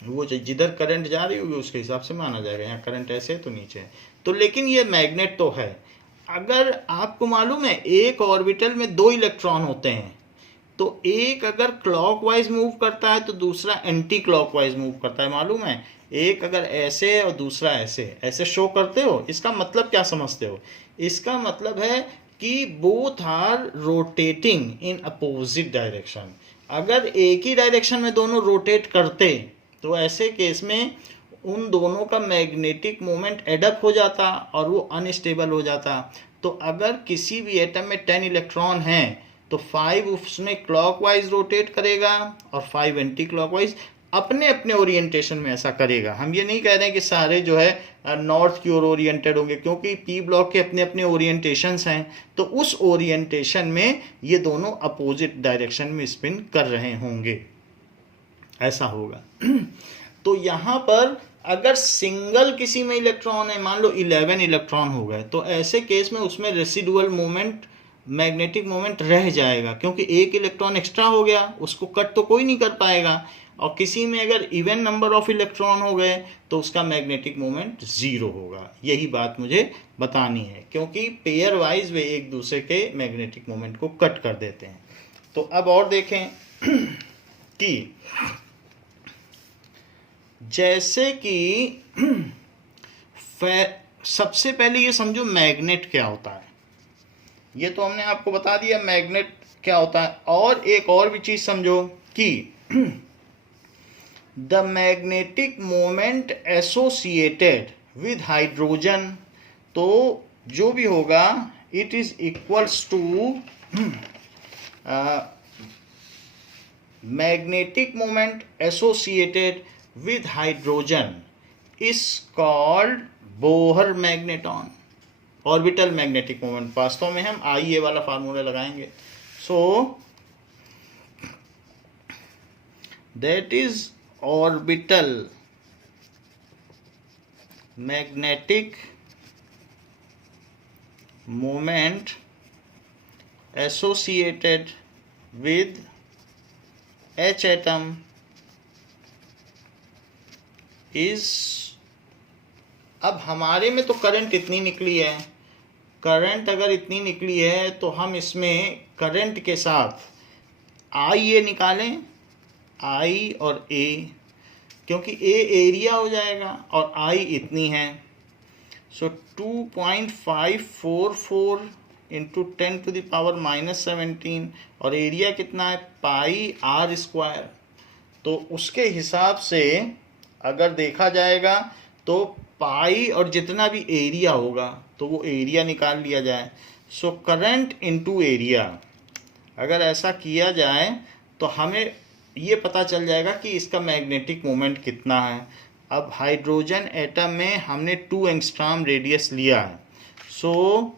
वो जिधर करंट जा रही होगी उसके हिसाब से माना जाएगा, यहाँ करंट ऐसे है तो नीचे है, तो लेकिन ये मैग्नेट तो है। अगर आपको मालूम है एक ऑर्बिटल में 2 इलेक्ट्रॉन होते हैं, तो एक अगर क्लॉकवाइज मूव करता है तो दूसरा एंटी क्लॉकवाइज मूव करता है, मालूम है? एक अगर ऐसे है और दूसरा ऐसे, ऐसे शो करते हो। इसका मतलब क्या समझते हो? इसका मतलब है कि both are rotating in opposite direction. अगर एक ही डायरेक्शन में दोनों रोटेट करते तो ऐसे केस में उन दोनों का मैग्नेटिक मोमेंट एडअप हो जाता और वो अनस्टेबल हो जाता। तो अगर किसी भी एटम में 10 इलेक्ट्रॉन हैं तो 5 उसमें क्लॉकवाइज रोटेट करेगा और 5 एंटी क्लॉकवाइज, अपने अपने ओरिएंटेशन में ऐसा करेगा। हम ये नहीं कह रहे हैं कि सारे जो है नॉर्थ की ओर ओरिएंटेड होंगे, क्योंकि पी ब्लॉक के अपने अपने ओरिएंटेशंस हैं, तो उस ओरिएंटेशन में ये दोनों अपोजिट डायरेक्शन में स्पिन कर रहे होंगे, ऐसा होगा। तो यहाँ पर अगर सिंगल किसी में इलेक्ट्रॉन है, मान लो 11 इलेक्ट्रॉन हो गए, तो ऐसे केस में उसमें रेसिडुअल मोमेंट, मैग्नेटिक मोमेंट रह जाएगा, क्योंकि एक इलेक्ट्रॉन एक्स्ट्रा हो गया, उसको कट तो कोई नहीं कर पाएगा। और किसी में अगर इवन नंबर ऑफ इलेक्ट्रॉन हो गए तो उसका मैग्नेटिक मोमेंट 0 होगा। यही बात मुझे बतानी है, क्योंकि पेयर वाइज वे एक दूसरे के मैग्नेटिक मोमेंट को कट कर देते हैं। तो अब और देखें कि जैसे कि सबसे पहले ये समझो मैग्नेट क्या होता है, ये तो हमने आपको बता दिया मैग्नेट क्या होता है। और एक और भी चीज समझो कि the magnetic moment associated with hydrogen, तो जो भी होगा it is equals to magnetic moment associated with hydrogen is called Bohr magneton, orbital magnetic moment. वास्तव में हम आइए वाला फार्मूला लगाएंगे। So that is orbital magnetic moment associated with H atom is, अब हमारे में तो करंट इतनी निकली है, करंट अगर इतनी निकली है तो हम इसमें करंट के साथ आई ए निकालें, आई और ए, क्योंकि ए एरिया हो जाएगा और आई इतनी है। सो 2.544 इंटू 10⁻⁻17 और एरिया कितना है पाई आर स्क्वायर। तो उसके हिसाब से अगर देखा जाएगा तो पाई और जितना भी एरिया होगा तो वो एरिया निकाल लिया जाए। सो करंट इनटू एरिया अगर ऐसा किया जाए तो हमें ये पता चल जाएगा कि इसका मैग्नेटिक मोमेंट कितना है। अब हाइड्रोजन एटम में हमने 2 एंगस्ट्रॉम रेडियस लिया है, सो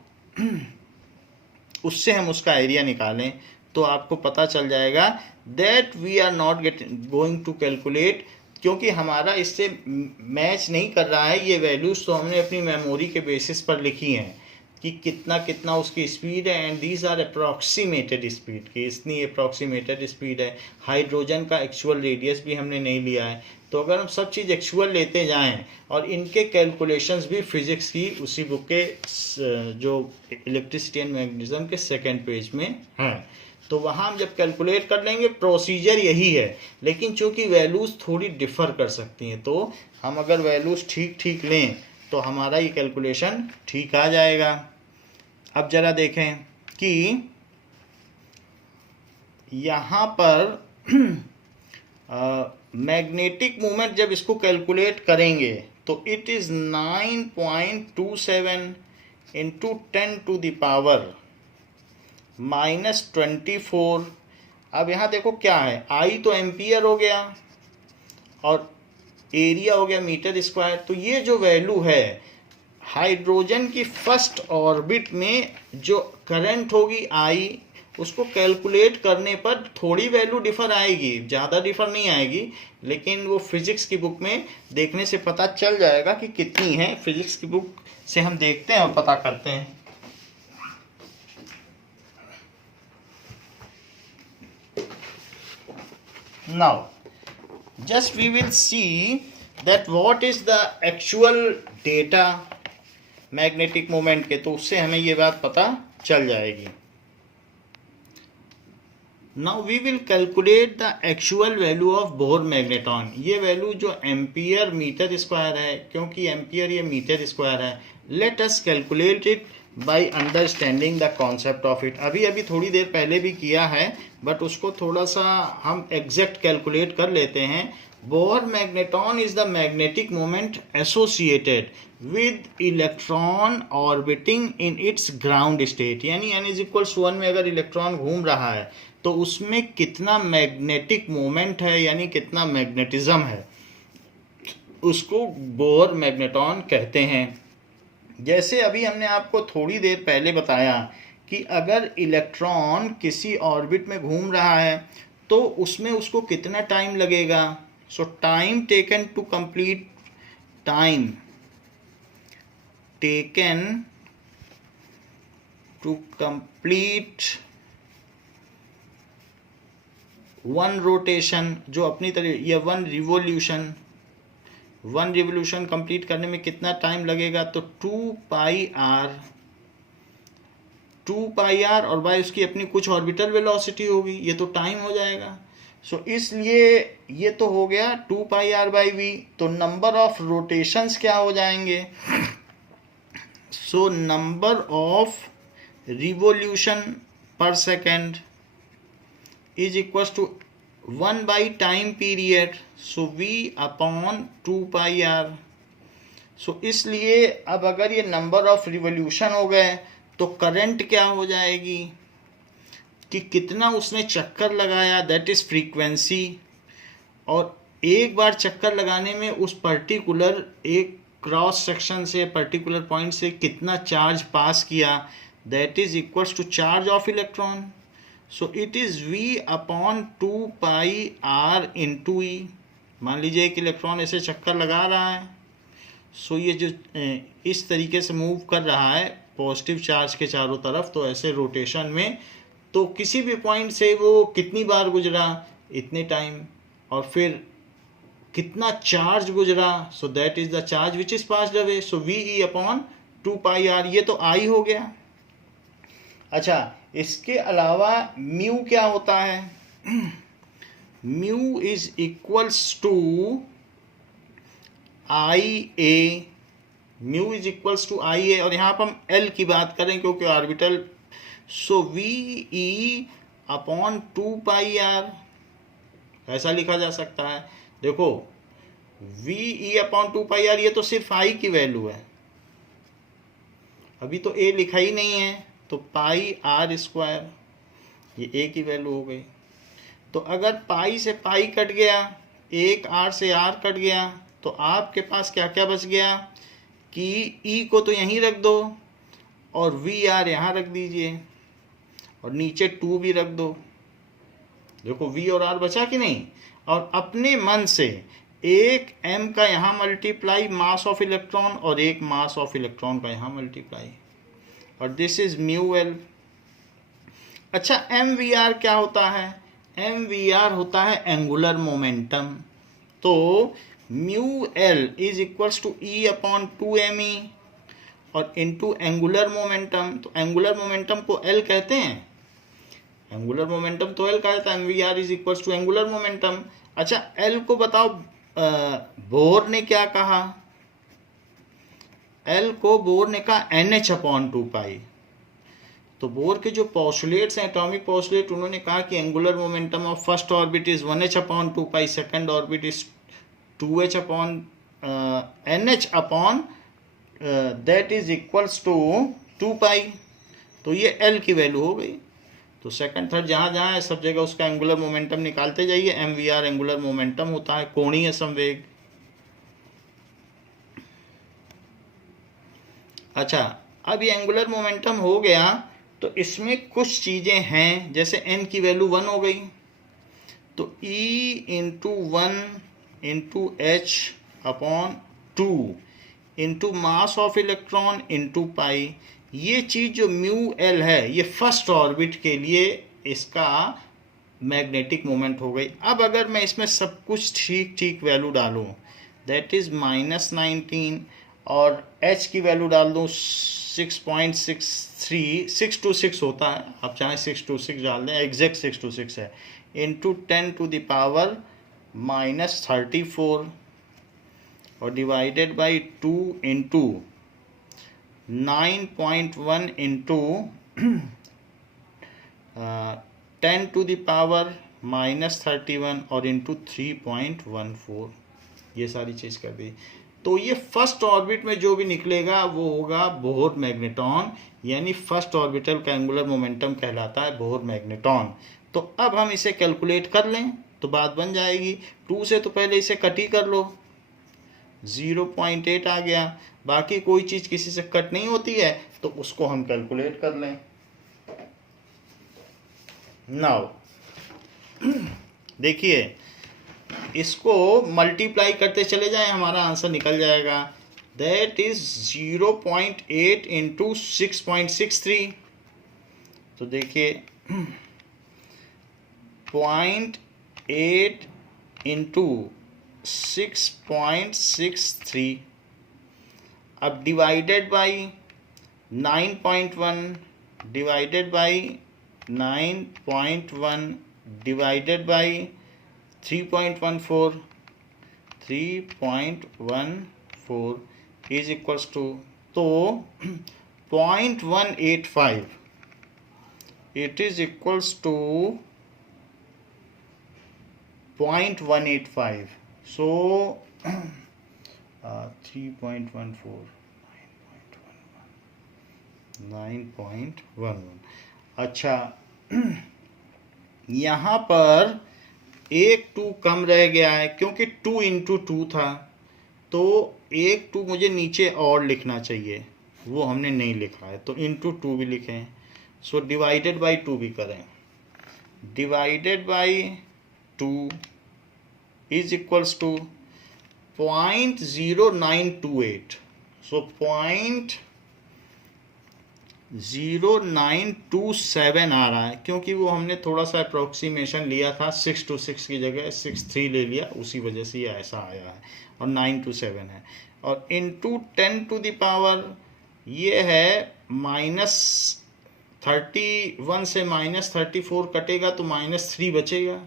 उससे हम उसका एरिया निकालें तो आपको पता चल जाएगा that we are not going to calculate, क्योंकि हमारा इससे मैच नहीं कर रहा है। ये वैल्यूज़ तो हमने अपनी मेमोरी के बेसिस पर लिखी हैं कि कितना कितना उसकी स्पीड है, and these are approximated speed की, इतनी अप्रॉक्सीमेटेड स्पीड है। हाइड्रोजन का एक्चुअल रेडियस भी हमने नहीं लिया है। तो अगर हम सब चीज़ एक्चुअल लेते जाएं और इनके कैलकुलेशंस भी फिजिक्स की उसी बुक के जो इलेक्ट्रिसिटी एंड मैग्नेटिज्म के 2nd पेज में हैं, तो वहाँ हम जब कैलकुलेट कर लेंगे प्रोसीजर यही है, लेकिन चूंकि वैल्यूज़ थोड़ी डिफ़र कर सकती हैं, तो हम अगर वैल्यूज़ ठीक ठीक लें तो हमारा ये कैलकुलेशन ठीक आ जाएगा। अब ज़रा देखें कि यहाँ पर मैग्नेटिक मोमेंट जब इसको कैलकुलेट करेंगे तो इट इज़ 9.27 इंटू 10⁻⁻24। अब यहाँ देखो क्या है, आई तो एम्पियर हो गया और एरिया हो गया मीटर स्क्वायर। तो ये जो वैल्यू है हाइड्रोजन की फर्स्ट ऑर्बिट में जो करंट होगी आई, उसको कैलकुलेट करने पर थोड़ी वैल्यू डिफ़र आएगी, ज़्यादा डिफ़र नहीं आएगी, लेकिन वो फिज़िक्स की बुक में देखने से पता चल जाएगा कि कितनी है। फिज़िक्स की बुक से हम देखते हैं और पता करते हैं। Now just we will see that what is the actual data magnetic moment के, तो उससे हमें ये बात पता चल जाएगी। Now we will calculate the actual value of Bohr magneton. ये वैल्यू जो एम्पियर मीटर स्क्वायर है, क्योंकि एम्पियर ये मीटर स्क्वायर है, let us calculate it by understanding the concept of it. अभी थोड़ी देर पहले भी किया है, बट उसको थोड़ा सा हम एग्जैक्ट कैलकुलेट कर लेते हैं। Bore magneton is the magnetic moment associated with electron orbiting in its ground state, यानी n=1 में अगर इलेक्ट्रॉन घूम रहा है तो उसमें कितना मैग्नेटिक मोमेंट है, यानी कितना मैग्नेटिज्म है, उसको बोर मैग्नेटॉन कहते हैं। जैसे अभी हमने आपको थोड़ी देर पहले बताया कि अगर इलेक्ट्रॉन किसी ऑर्बिट में घूम रहा है तो उसमें उसको कितना टाइम लगेगा। So time taken to complete, time taken to complete one rotation, जो अपनी तरह, या वन रिवोल्यूशन कंप्लीट करने में कितना टाइम लगेगा, तो 2πr और बाय उसकी अपनी कुछ ऑर्बिटल वेलोसिटी होगी, ये तो टाइम हो जाएगा। सो इसलिए ये तो हो गया 2πr/v। तो नंबर ऑफ रोटेशंस क्या हो जाएंगे, so number of revolution per second is equals to 1 time period, so v/2πr। So इसलिए अब अगर ये नंबर ऑफ रिवोल्यूशन हो गए तो करंट क्या हो जाएगी कि कितना उसने चक्कर लगाया, दैट इज़ फ्रीक्वेंसी, और एक बार चक्कर लगाने में उस पर्टिकुलर एक क्रॉस सेक्शन से पर्टिकुलर पॉइंट से कितना चार्ज पास किया, that is equals to charge of electron. So it is v/2πr into E. मान लीजिए एक इलेक्ट्रॉन ऐसे चक्कर लगा रहा है, सो ये जो इस तरीके से मूव कर रहा है पॉजिटिव चार्ज के चारों तरफ, तो ऐसे रोटेशन में, तो किसी भी पॉइंट से वो कितनी बार गुजरा, इतने टाइम, और फिर कितना चार्ज गुजरा, so that is the charge which is passed away, so v/2πr। 2πr, ये तो I हो गया। अच्छा, इसके अलावा म्यू क्या होता है? Mu is equals to IA, mu is equals to IA, और यहाँ पर हम L की बात करें क्योंकि ऑर्बिटल, सो VE अपॉन 2πr, ऐसा लिखा जा सकता है। देखो VE अपॉन 2πr, ये तो सिर्फ I की वैल्यू है, अभी तो A लिखा ही नहीं है, तो पाई R स्क्वायर, ये A की वैल्यू हो गई। तो अगर पाई से पाई कट गया, एक R से R कट गया, तो आपके पास क्या क्या बच गया कि E को तो यहीं रख दो और VR यहाँ रख दीजिए और नीचे 2 भी रख दो। देखो V और R बचा कि नहीं, और अपने मन से एक m का यहाँ मल्टीप्लाई मास ऑफ इलेक्ट्रॉन और एक मास ऑफ इलेक्ट्रॉन का यहाँ मल्टीप्लाई, और दिस इज म्यू एल। अच्छा, MVR क्या होता है? MVR होता है एंगुलर मोमेंटम। तो mu L is equals to E upon 2me और इनटू एंगुलर मोमेंटम। तो एंगुलर मोमेंटम को L कहते हैं, एंगुलर मोमेंटम तो L कहता है, MVR is equals to angular momentum. अच्छा, L को बताओ बोर ने क्या कहा? L को बोर ने कहा NH अपॉन 2π। तो बोर के जो पॉस्टुलेट्स हैं, एटॉमिक पॉस्टुलेट, उन्होंने कहा कि angular momentum of first orbit is 1h upon 2π, second orbit is 2h upon NH upon that is equals to 2π। तो ये L की वैल्यू हो गई। तो सेकंड थर्ड जहाँ जहाँ है सब जगह उसका एंगुलर मोमेंटम निकालते जाइए। MVR एंगुलर मोमेंटम होता है, कोणीय संवेग। अच्छा, अब ये एंगुलर मोमेंटम हो गया, तो इसमें कुछ चीज़ें हैं, जैसे n की वैल्यू 1 हो गई, तो E into 1 into H upon 2 into mass of electron into pi. ये चीज़ जो म्यू एल है, ये फर्स्ट ऑर्बिट के लिए इसका मैग्नेटिक मोमेंट हो गई। अब अगर मैं इसमें सब कुछ ठीक ठीक वैल्यू डालूं, दैट इज़ -19, और H की वैल्यू डाल दूं 6.63, 626 होता है, आप चाहें 626 डाल दें, एग्जैक्ट 626 है, इंटू 10 टू द पावर -34 और divided by 2 into 9.1 into 10 to the power -31 और इंटू 3.14, ये सारी चीज़ कर दी। तो ये फर्स्ट ऑर्बिट में जो भी निकलेगा वो होगा बोहर मैग्नेटॉन, यानी फर्स्ट ऑर्बिटल का एंगुलर मोमेंटम कहलाता है बोहर मैग्नेटॉन। तो अब हम इसे कैलकुलेट कर लें तो बात बन जाएगी। 2 से तो पहले इसे कट ही कर लो, 0.8 आ गया। बाकी कोई चीज़ किसी से कट नहीं होती है, तो उसको हम कैलकुलेट कर लें। नाउ देखिए, इसको मल्टीप्लाई करते चले जाएं, हमारा आंसर निकल जाएगा। That is 0.8 into 6.63। तो देखिए 0.8 इंटू 6.63, अब divided by 9.1 divided by 9.1 divided by 3.14 is equals to, तो 0.185, it is equals to 0.185। So 3.14 9.11। अच्छा, यहाँ पर एक 2 कम रह गया है, क्योंकि 2 इंटू 2 था, तो एक 2 मुझे नीचे और लिखना चाहिए, वो हमने नहीं लिखा है, तो इंटू 2 भी लिखें। सो डिवाइडेड बाई 2 भी करें, divided by 2 is equals to 0.0928। So 0.0927 आ रहा है, क्योंकि वो हमने थोड़ा सा अप्रोक्सीमेशन लिया था, 626 की जगह 63 ले लिया, उसी वजह से ये ऐसा आया है, और 927 है। और इंटू 10 टू द पावर ये है -31 से -34 कटेगा तो -3 बचेगा।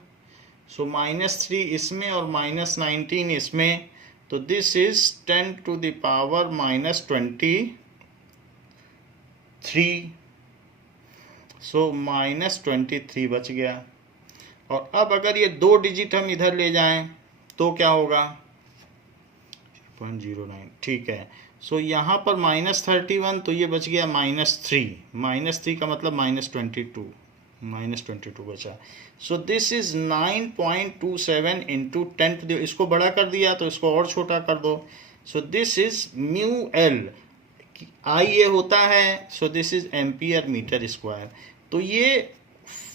सो -3 इसमें और -19 इसमें, तो this is 10 to the power -23। सो -23 बच गया। और अब अगर ये 2 डिजिट हम इधर ले जाएं तो क्या होगा? 0.09, ठीक है। सो यहाँ पर -31, तो ये बच गया -3। -3 का मतलब -22 बचा। सो दिस इज 9.27 इंटू 10 इसको बड़ा कर दिया तो इसको और छोटा कर दो। So this is mu L, I ये होता है, so this is ampere metre square. तो ये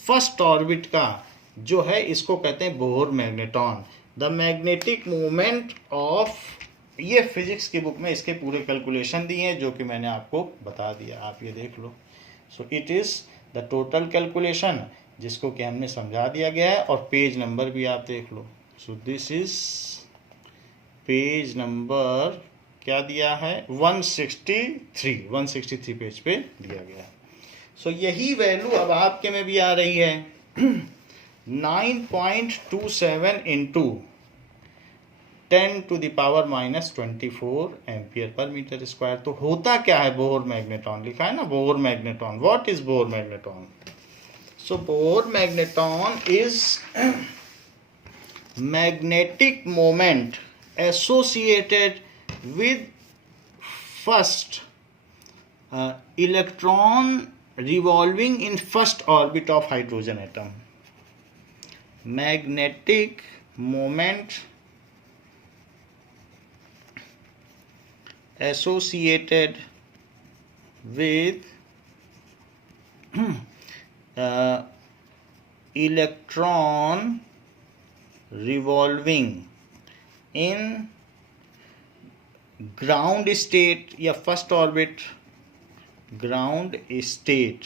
फर्स्ट ऑर्बिट का जो है इसको कहते हैं Bohr magneton. The magnetic moment of, ये फिजिक्स की बुक में इसके पूरे कैलकुलेशन दिए हैं जो कि मैंने आपको बता दिया, आप ये देख लो। So it is the total calculation जिसको कि हमने समझा दिया गया है, और पेज नंबर भी आप देख लो। So this is page number क्या दिया है? 163 पेज पे दिया गया है। सो यही वैल्यू अब आपके में भी आ रही है 9.27 into 10 to the power -24 ampere per metre square. तो होता क्या है बोहर मैग्नेटॉन? लिखा है ना Bohr magneton. What is Bohr magneton? So Bohr magneton is magnetic moment associated with first electron revolving in first orbit of hydrogen atom. Magnetic moment associated with electron revolving in ground state या first orbit ground state,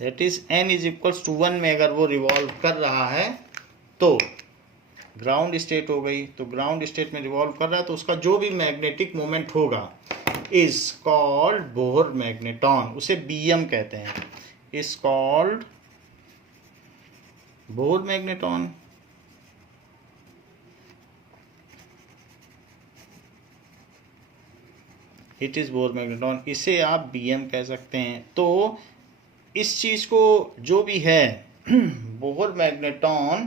that is n is equals to 1 में अगर वो रिवॉल्व कर रहा है तो ग्राउंड स्टेट हो गई। तो ग्राउंड स्टेट में रिवॉल्व कर रहा है तो उसका जो भी मैग्नेटिक मोमेंट होगा इज कॉल्ड बोहर मैग्नेटॉन। उसे BM कहते हैं, is called Bohr magneton. It is Bohr magneton, इसे आप BM कह सकते हैं। तो इस चीज़ को जो भी है बोहर मैग्नेटॉन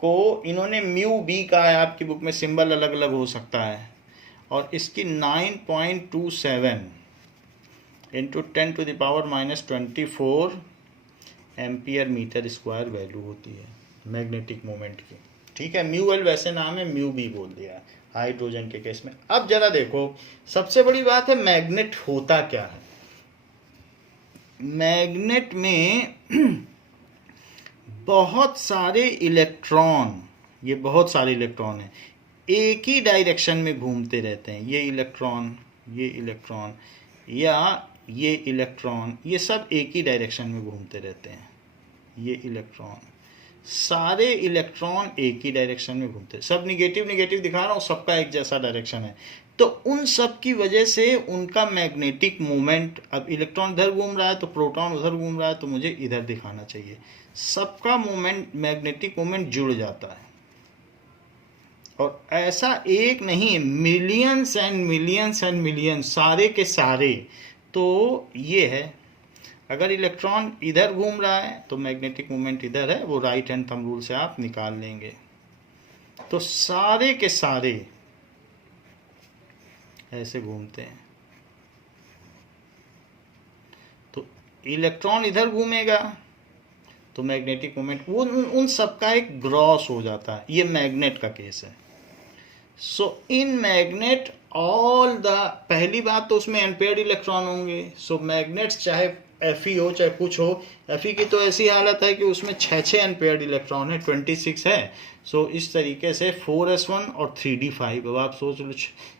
को इन्होंने म्यू बी का है, आपकी बुक में सिंबल अलग अलग हो सकता है, और इसकी 9.27 into 10 to the power -24 ampere metre square value होती है मैग्नेटिक मोमेंट की। ठीक है, म्यू एल वैसे नाम है, म्यू बी बोल दिया हाइड्रोजन के केस में। अब जरा देखो, सबसे बड़ी बात है मैग्नेट होता क्या है। मैग्नेट में बहुत सारे इलेक्ट्रॉन, ये बहुत सारे इलेक्ट्रॉन हैं, एक ही डायरेक्शन में घूमते रहते हैं। ये इलेक्ट्रॉन, ये इलेक्ट्रॉन या ये इलेक्ट्रॉन, ये सब एक ही डायरेक्शन में घूमते रहते हैं। ये इलेक्ट्रॉन, सारे इलेक्ट्रॉन एक ही डायरेक्शन में घूमते हैं। सब निगेटिव निगेटिव दिखा रहा हूँ, सबका एक जैसा डायरेक्शन है। तो उन सब की वजह से उनका मैग्नेटिक मोमेंट, अब इलेक्ट्रॉन इधर घूम रहा है तो प्रोटॉन उधर घूम रहा है, तो मुझे इधर दिखाना चाहिए। सबका मोमेंट, मैग्नेटिक मोमेंट जुड़ जाता है। और ऐसा एक नहीं, millions and millions and millions, सारे के सारे। तो ये है, अगर इलेक्ट्रॉन इधर घूम रहा है तो मैग्नेटिक मोमेंट इधर है, वो राइट हैंड थंब रूल से आप निकाल लेंगे। तो सारे के सारे ऐसे घूमते हैं। तो इलेक्ट्रॉन इधर घूमेगा तो मैग्नेटिक मोमेंट उन सब का एक ग्रॉस हो जाता है। ये मैग्नेट का केस है। So in magnet all the, पहली बात तो उसमें अनपेयर्ड इलेक्ट्रॉन होंगे। सो मैग्नेट्स चाहे Fe हो चाहे कुछ हो, Fe की तो ऐसी हालत है कि उसमें 6 अनपेयर्ड इलेक्ट्रॉन है, 26 है। सो इस तरीके से 4s1 और 3d5। अब आप सोच लो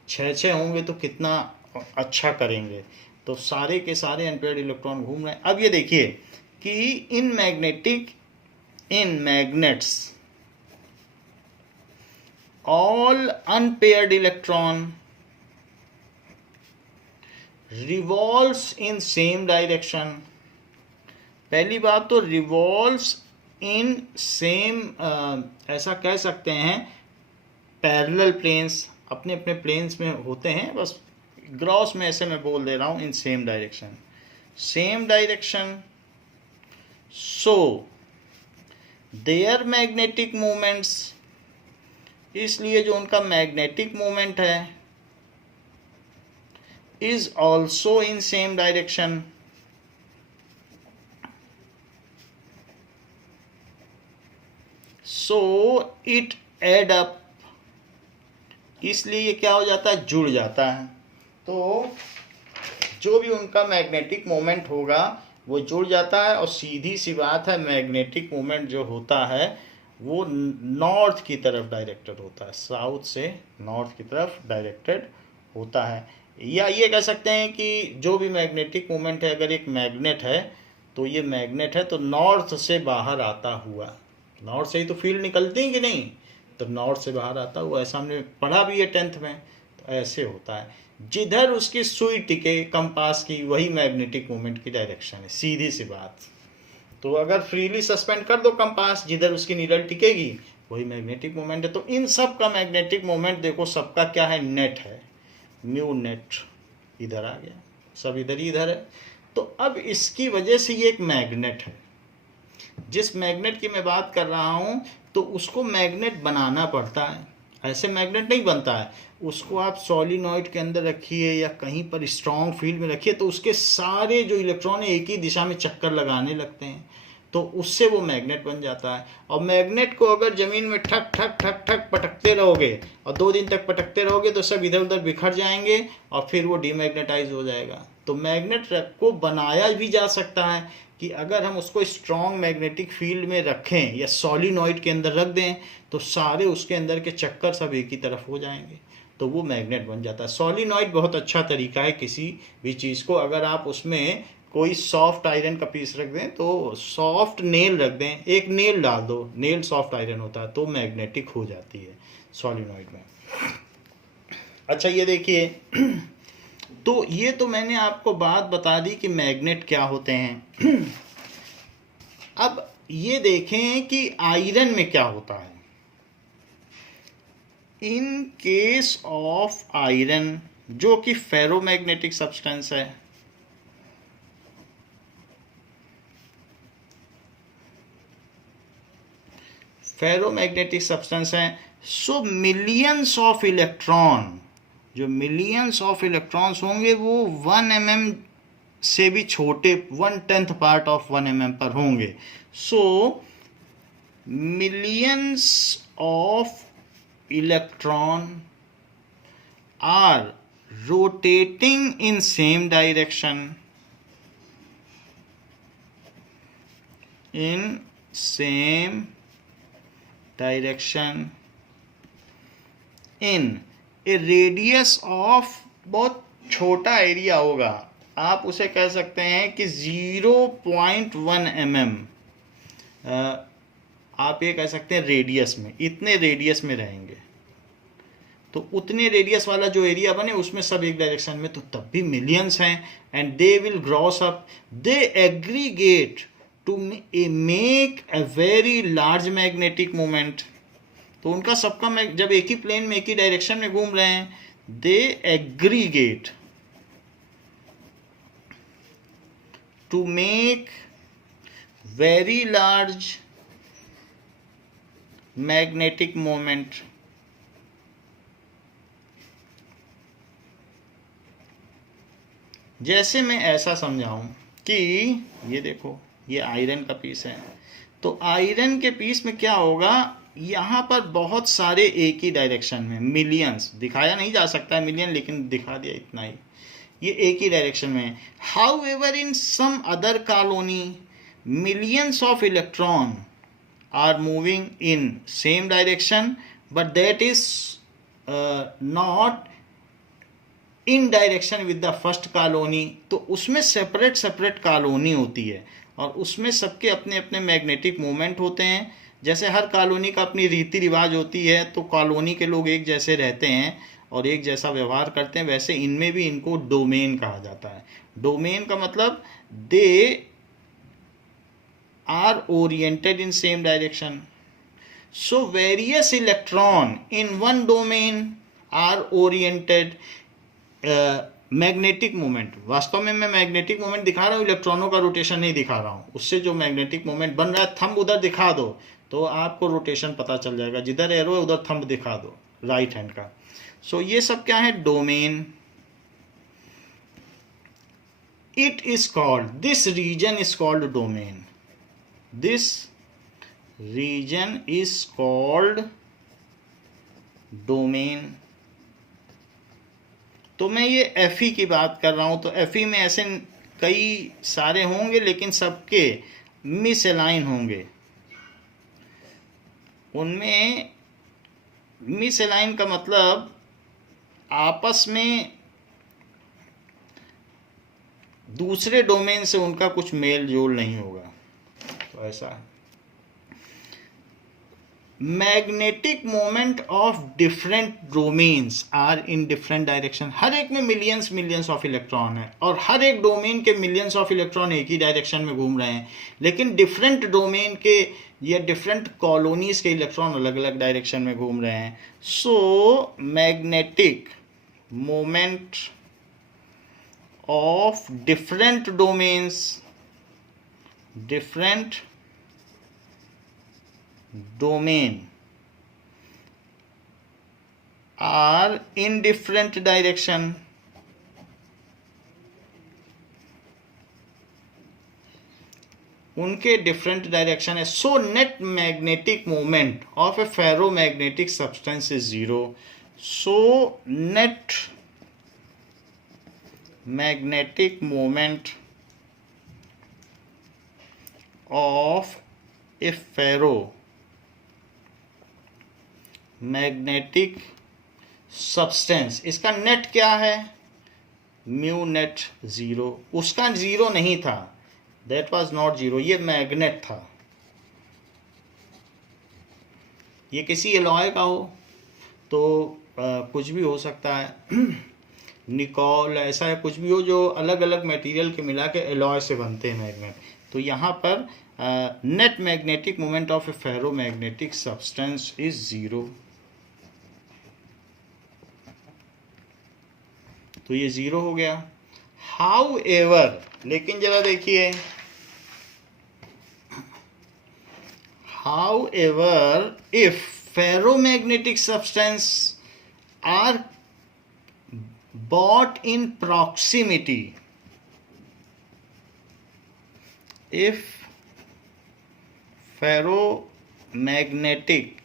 6 होंगे तो कितना अच्छा करेंगे। तो सारे के सारे अनपेयर्ड इलेक्ट्रॉन घूम रहे हैं। अब ये देखिए कि इन magnets all unpaired electron revolves in same direction. पहली बात तो रिवॉल्व्स इन सेम, ऐसा कह सकते हैं पैरेलल प्लेन्स, अपने अपने प्लेन्स में होते हैं, बस ग्रॉस में ऐसे मैं बोल दे रहा हूँ, in same direction, same direction. So their magnetic movements, इसलिए जो उनका मैग्नेटिक मूवमेंट है is also in same direction. So it add up, इसलिए ये क्या हो जाता है, जुड़ जाता है। तो जो भी उनका मैग्नेटिक मोमेंट होगा वो जुड़ जाता है, और सीधी सी बात है मैग्नेटिक मोमेंट जो होता है वो नॉर्थ की तरफ डायरेक्टेड होता है, साउथ से नॉर्थ की तरफ डायरेक्टेड होता है। या ये कह सकते हैं कि जो भी मैग्नेटिक मोमेंट है, अगर एक मैग्नेट है तो ये मैग्नेट है तो नॉर्थ से बाहर आता हुआ, नॉर्थ से ही तो फील्ड निकलती है कि नहीं, तो नॉर्थ से बाहर आता हुआ, ऐसा हमने पढ़ा भी है 10th में, तो ऐसे होता है। जिधर उसकी सुई टिके कंपास की वही मैग्नेटिक मोमेंट की डायरेक्शन है, सीधी सी बात। तो अगर फ्रीली सस्पेंड कर दो कंपास, जिधर उसकी नीडल टिकेगी वही मैग्नेटिक मोमेंट है। तो इन सब का मैग्नेटिक मोमेंट देखो, सबका क्या है, नेट है, म्यू नेट, इधर आ गया, सब इधर ही इधर है। तो अब इसकी वजह से ये एक मैग्नेट है। जिस मैग्नेट की मैं बात कर रहा हूँ तो उसको मैग्नेट बनाना पड़ता है, ऐसे मैग्नेट नहीं बनता है। उसको आप सॉलिनॉइड के अंदर रखिए या कहीं पर स्ट्रॉन्ग फील्ड में रखिए तो उसके सारे जो इलेक्ट्रॉन है एक ही दिशा में चक्कर लगाने लगते हैं, तो उससे वो मैग्नेट बन जाता है। और मैग्नेट को अगर ज़मीन में ठक ठक ठक ठक पटकते रहोगे और 2 दिन तक पटकते रहोगे तो सब इधर उधर बिखर जाएंगे और फिर वो डीमैग्नेटाइज हो जाएगा। तो मैग्नेट को बनाया भी जा सकता है कि अगर हम उसको स्ट्रॉन्ग मैग्नेटिक फील्ड में रखें या सॉलिनॉइड के अंदर रख दें तो सारे उसके अंदर के चक्कर सब एक ही तरफ हो जाएंगे, तो वो मैग्नेट बन जाता है। सॉलिनॉइड बहुत अच्छा तरीका है किसी भी चीज़ को, अगर आप उसमें कोई सॉफ्ट आयरन का पीस रख दें, तो सॉफ्ट नेल रख दें, एक नेल डाल दो, नेल सॉफ्ट आयरन होता है, तो मैग्नेटिक हो जाती है सॉलिनॉइड में। अच्छा ये देखिए, तो ये तो मैंने आपको बात बता दी कि मैग्नेट क्या होते हैं। अब ये देखें कि आयरन में क्या होता है। इन केस ऑफ आयरन, जो कि फेरोमैग्नेटिक सब्सटेंस है, फेरोमैग्नेटिक सब्सटेंस है, सो मिलियंस ऑफ इलेक्ट्रॉन, जो मिलियंस ऑफ इलेक्ट्रॉन्स होंगे वो 1 mm से भी छोटे, 1/10 पार्ट ऑफ 1 mm पर होंगे। So millions of electron are rotating in same direction, in same direction in a radius of, बहुत छोटा एरिया होगा, आप उसे कह सकते हैं कि 0.1 mm, आप ये कह सकते हैं रेडियस में, इतने रेडियस में रहेंगे। तो उतने रेडियस वाला जो एरिया बने उसमें सब एक डायरेक्शन में, तो तब भी मिलियंस हैं। And they will gross up, they aggregate to make a very large magnetic moment. तो उनका सबका जब एक ही प्लेन में एक ही डायरेक्शन में घूम रहे हैं, they aggregate to make very large magnetic moment. जैसे मैं ऐसा समझाऊं कि ये देखो, ये आयरन का पीस है, तो आयरन के पीस में क्या होगा, यहाँ पर बहुत सारे एक ही डायरेक्शन में, मिलियंस, दिखाया नहीं जा सकता है मिलियन, लेकिन दिखा दिया इतना ही, ये एक ही डायरेक्शन में है। However in some other colony millions of electron are moving in same direction, but that is not in direction with the first colony. तो उसमें सेपरेट सेपरेट कॉलोनी होती है और उसमें सबके अपने अपने मैग्नेटिक मूवमेंट होते हैं। जैसे हर कॉलोनी का अपनी रीति रिवाज होती है, तो कॉलोनी के लोग एक जैसे रहते हैं और एक जैसा व्यवहार करते हैं, वैसे इनमें भी इनको डोमेन कहा जाता है। डोमेन का मतलब they are oriented in same direction. So various electron in one domain are oriented. Magnetic moment, वास्तव में मैं मैग्नेटिक मोमेंट दिखा रहा हूँ, इलेक्ट्रॉनों का रोटेशन नहीं दिखा रहा हूँ। उससे जो मैग्नेटिक मोमेंट बन रहा है, थंब उधर दिखा दो तो आपको रोटेशन पता चल जाएगा, जिधर एरो है उधर थंब दिखा दो राइट हैंड का। सो ये सब क्या है, domain. It is called, this region is called domain. This region is called domain. तो मैं ये एफई की बात कर रहा हूं, तो एफई में ऐसे कई सारे होंगे लेकिन सबके मिसअलाइन होंगे। उनमें मिसअलाइन का मतलब आपस में दूसरे डोमेन से उनका कुछ मेल जोल नहीं होगा। तो ऐसा है। Magnetic moment of different domains are in different direction. हर एक में मिलियंस मिलियंस ऑफ इलेक्ट्रॉन है और हर एक डोमेन के मिलियंस ऑफ इलेक्ट्रॉन एक ही डायरेक्शन में घूम रहे हैं, लेकिन डिफरेंट डोमेन के या डिफरेंट कॉलोनीज के इलेक्ट्रॉन अलग अलग डायरेक्शन में घूम रहे हैं। So magnetic moment of different domains, different domain are in different direction। उनके डिफरेंट डायरेक्शन है। So net magnetic moment of a ferromagnetic substance is zero. So net magnetic moment of a ferromagnetic substance, इसका नेट क्या है, म्यू नेट जीरो। उसका जीरो नहीं था, दैट वाज नॉट जीरो, ये मैग्नेट था। ये किसी एलॉय का हो तो कुछ भी हो सकता है, निकॉल ऐसा है, कुछ भी हो जो अलग अलग मटेरियल के मिला के एलॉय से बनते हैं मैग्नेट। तो यहाँ पर net magnetic moment of a ferromagnetic substance is zero. तो ये जीरो हो गया। हाउ एवर, लेकिन जरा देखिए, however if ferromagnetic substance are brought in proximity, if ferromagnetic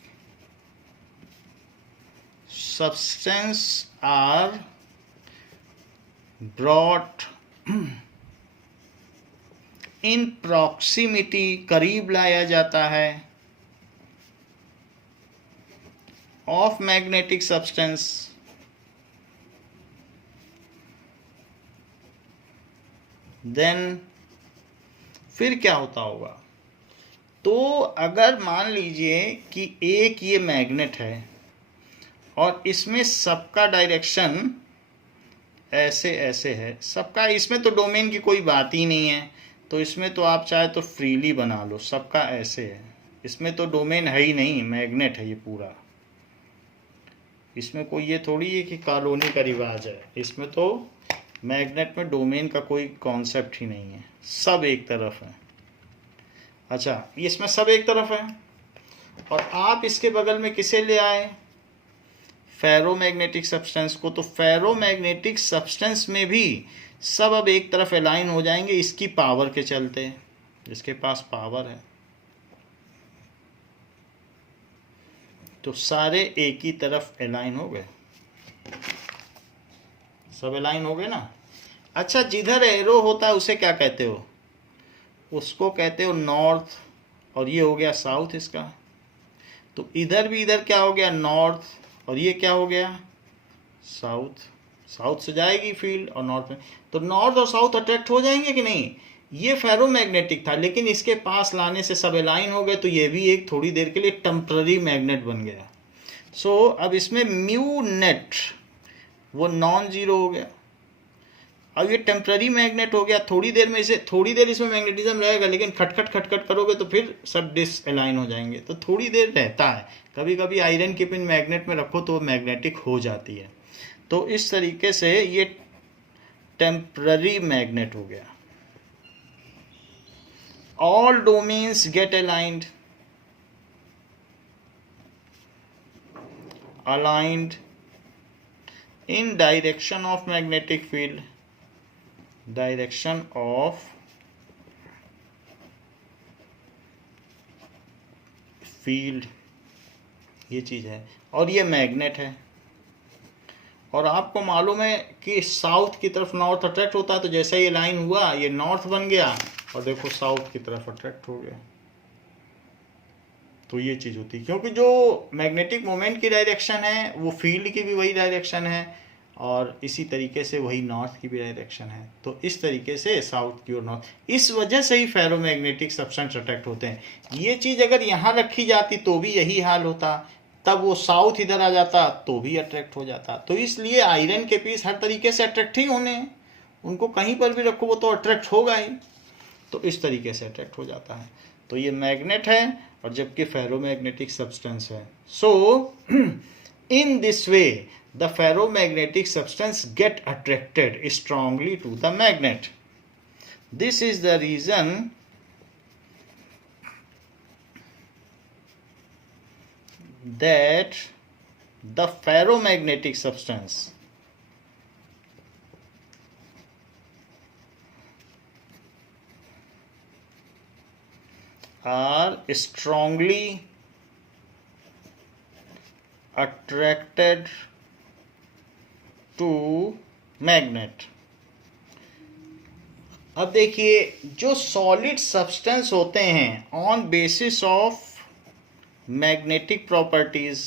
substance are brought in proximity, करीब लाया जाता है, of magnetic substance, देन फिर क्या होता होगा। तो अगर मान लीजिए कि एक ये मैग्नेट है और इसमें सबका डायरेक्शन ऐसे ऐसे है, सबका, इसमें तो डोमेन की कोई बात ही नहीं है, तो इसमें तो आप चाहे तो फ्रीली बना लो, सबका ऐसे है, इसमें तो डोमेन है ही नहीं, मैग्नेट है ये पूरा। इसमें कोई ये थोड़ी है कि कॉलोनी का रिवाज है, इसमें तो मैग्नेट में डोमेन का कोई कॉन्सेप्ट ही नहीं है, सब एक तरफ है। अच्छा, इसमें सब एक तरफ है और आप इसके बगल में किसे ले आए, फेरोमैग्नेटिक सब्सटेंस को। तो फेरोमैग्नेटिक सब्सटेंस में भी सब अब एक तरफ अलाइन हो जाएंगे इसकी पावर के चलते, जिसके पास पावर है, तो सारे एक ही तरफ अलाइन हो गए, सब अलाइन हो गए ना। अच्छा, जिधर एरो होता है उसे क्या कहते हो, उसको कहते हो नॉर्थ, और ये हो गया साउथ इसका। तो इधर भी, इधर क्या हो गया, नॉर्थ, और ये क्या हो गया, साउथ। साउथ से जाएगी फील्ड और नॉर्थ में, तो नॉर्थ और साउथ अट्रैक्ट हो जाएंगे कि नहीं। ये फेरोमैग्नेटिक था, लेकिन इसके पास लाने से सब अलाइन हो गए, तो ये भी एक थोड़ी देर के लिए टेम्पररी मैग्नेट बन गया। सो अब इसमें म्यू नेट वो नॉन जीरो हो गया। अब ये टेम्प्ररी मैग्नेट हो गया, थोड़ी देर इसमें मैग्नेटिज्म रहेगा, लेकिन खटखट खटखट करोगे तो फिर सब डिसअलाइन हो जाएंगे, तो थोड़ी देर रहता है। कभी कभी आयरन की पिन मैग्नेट में रखो तो वो मैग्नेटिक हो जाती है। तो इस तरीके से ये टेम्प्ररी मैग्नेट हो गया। All domains get aligned in direction of magnetic field, direction of field, ये चीज़ है। और ये मैग्नेट है, और आपको मालूम है कि साउथ की तरफ नॉर्थ अट्रैक्ट होता है, तो जैसा ये लाइन हुआ ये नॉर्थ बन गया, और देखो साउथ की तरफ अट्रैक्ट हो गया। तो ये चीज़ होती है, क्योंकि जो मैग्नेटिक मोमेंट की डायरेक्शन है वो फील्ड की भी वही डायरेक्शन है, और इसी तरीके से वही नॉर्थ की भी डायरेक्शन है। तो इस तरीके से साउथ की और नॉर्थ, इस वजह से ही फेरोमैग्नेटिक सब्सटेंस अट्रैक्ट होते हैं। ये चीज़ अगर यहाँ रखी जाती तो भी यही हाल होता, तब वो साउथ इधर आ जाता तो भी अट्रैक्ट हो जाता। तो इसलिए आयरन के पीस हर तरीके से अट्रैक्ट ही होने हैं, उनको कहीं पर भी रखो वो तो अट्रैक्ट होगा ही। तो इस तरीके से अट्रैक्ट हो जाता है। तो ये मैग्नेट है, और जबकि फेरोमैग्नेटिक सब्सटेंस है। So in this way the ferromagnetic substance get attracted strongly to the magnet. This is the reason that the ferromagnetic substance are strongly attracted to magnet। अब देखिए, जो सॉलिड सब्सटेंस होते हैं on basis of magnetic properties,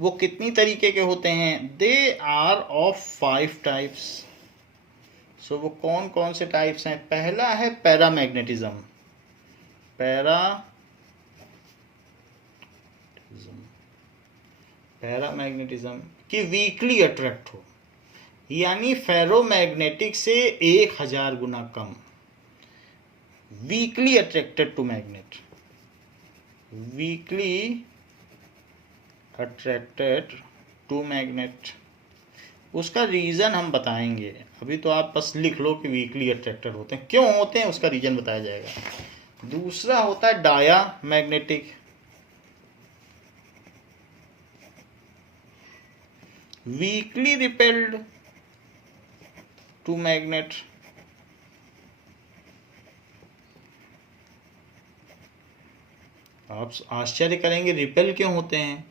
वो कितनी तरीके के होते हैं? They are of 5 types. So वो कौन कौन से टाइप्स हैं? पहला है पैरामैग्नेटिज्म। पैरामैग्नेटिज्म की वीकली अट्रैक्ट हो, यानी फेरोमैग्नेटिक से 1000 गुना कम। Weakly attracted to magnet, weakly attracted to magnet. उसका रीज़न हम बताएंगे, अभी तो आप बस लिख लो कि वीकली अट्रैक्टेड होते हैं, क्यों होते हैं उसका रीज़न बताया जाएगा। दूसरा होता है diamagnetic, weakly repelled to magnet. आप आश्चर्य करेंगे रिपेल क्यों होते हैं,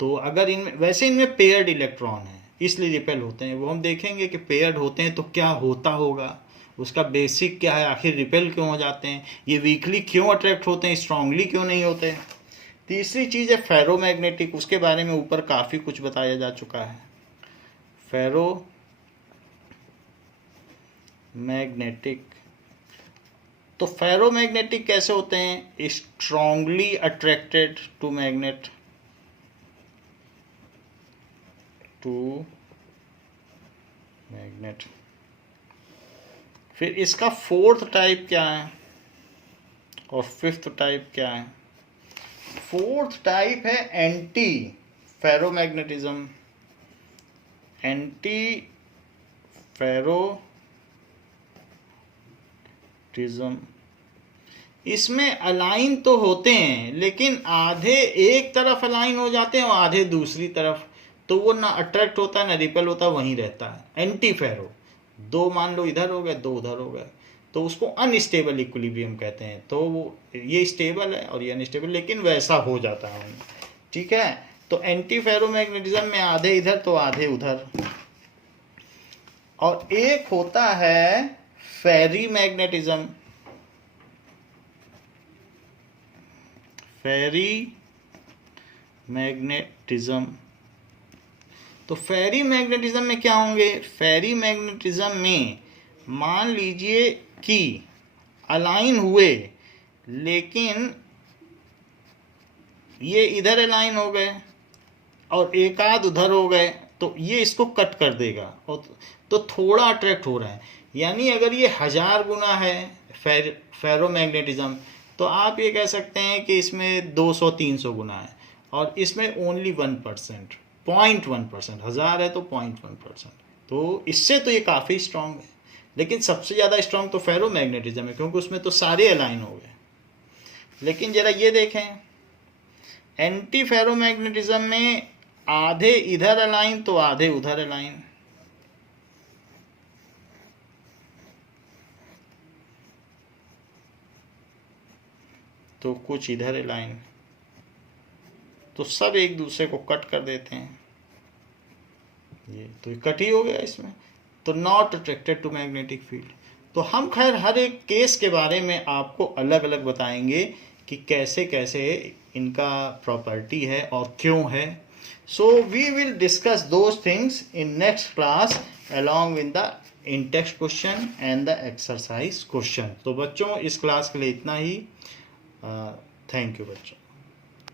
तो अगर इनमें, वैसे इनमें पेयर्ड इलेक्ट्रॉन है इसलिए रिपेल होते हैं, वो हम देखेंगे कि पेयर्ड होते हैं तो क्या होता होगा, उसका बेसिक क्या है, आखिर रिपेल क्यों हो जाते हैं, ये वीकली क्यों अट्रैक्ट होते हैं, स्ट्रांगली क्यों नहीं होते। तीसरी चीज़ है फेरोमैग्नेटिक, उसके बारे में ऊपर काफ़ी कुछ बताया जा चुका है। फेरोमैग्नेटिक, तो फेरोमैग्नेटिक कैसे होते हैं? स्ट्रांगली अट्रैक्टेड टू मैग्नेट, फिर इसका 4th टाइप क्या है और 5th टाइप क्या है? 4th टाइप है एंटी फेरोमैग्नेटिज्म। एंटी फेरोटिज्म, इसमें अलाइन तो होते हैं लेकिन आधे एक तरफ अलाइन हो जाते हैं और आधे दूसरी तरफ, तो वो ना अट्रैक्ट होता है ना रिपेल होता है, वहीं रहता है। एंटी फेरो, 2 मान लो इधर हो गए 2 उधर हो गए, तो उसको अनस्टेबल इक्विलिब्रियम कहते हैं। तो वो ये स्टेबल है और ये अनस्टेबल, लेकिन वैसा हो जाता है। ठीक है, तो एंटी फेरोमैग्नेटिज्म में आधे इधर तो आधे उधर। और एक होता है फेरी मैग्नेटिज्म, फेरी मैग्नेटिज्म। तो फेरी मैग्नेटिज्म में क्या होंगे? फेरी मैग्नेटिज्म में मान लीजिए कि अलाइन हुए, लेकिन ये इधर अलाइन हो गए और एक आध उधर हो गए, तो ये इसको कट कर देगा और तो थोड़ा अट्रैक्ट हो रहा है। यानी अगर ये 1000 गुना है फेरोमैग्नेटिज्म, तो आप ये कह सकते हैं कि इसमें 200-300 गुना है, और इसमें ओनली 1%, 0.1%। 1000 है तो 0.1%, तो इससे तो ये काफ़ी स्ट्रांग है। लेकिन सबसे ज़्यादा स्ट्रांग तो फेरोमैग्नेटिज्म है, क्योंकि उसमें तो सारे अलाइन हो गए। लेकिन जरा ये देखें, एंटी फेरोमैग्नेटिज्म में आधे इधर अलाइन तो आधे उधर अलाइन। तो कुछ इधर अलाइन, तो सब एक दूसरे को कट कर देते हैं। ये तो कट ही हो गया इसमें, तो not attracted to magnetic field. तो हम खैर हर एक केस के बारे में आपको अलग अलग बताएंगे कि कैसे कैसे इनका प्रॉपर्टी है और क्यों है। So we will discuss those things in next class along with the in text question and the exercise question. तो बच्चों इस क्लास के लिए इतना ही। थैंक यू बच्चों।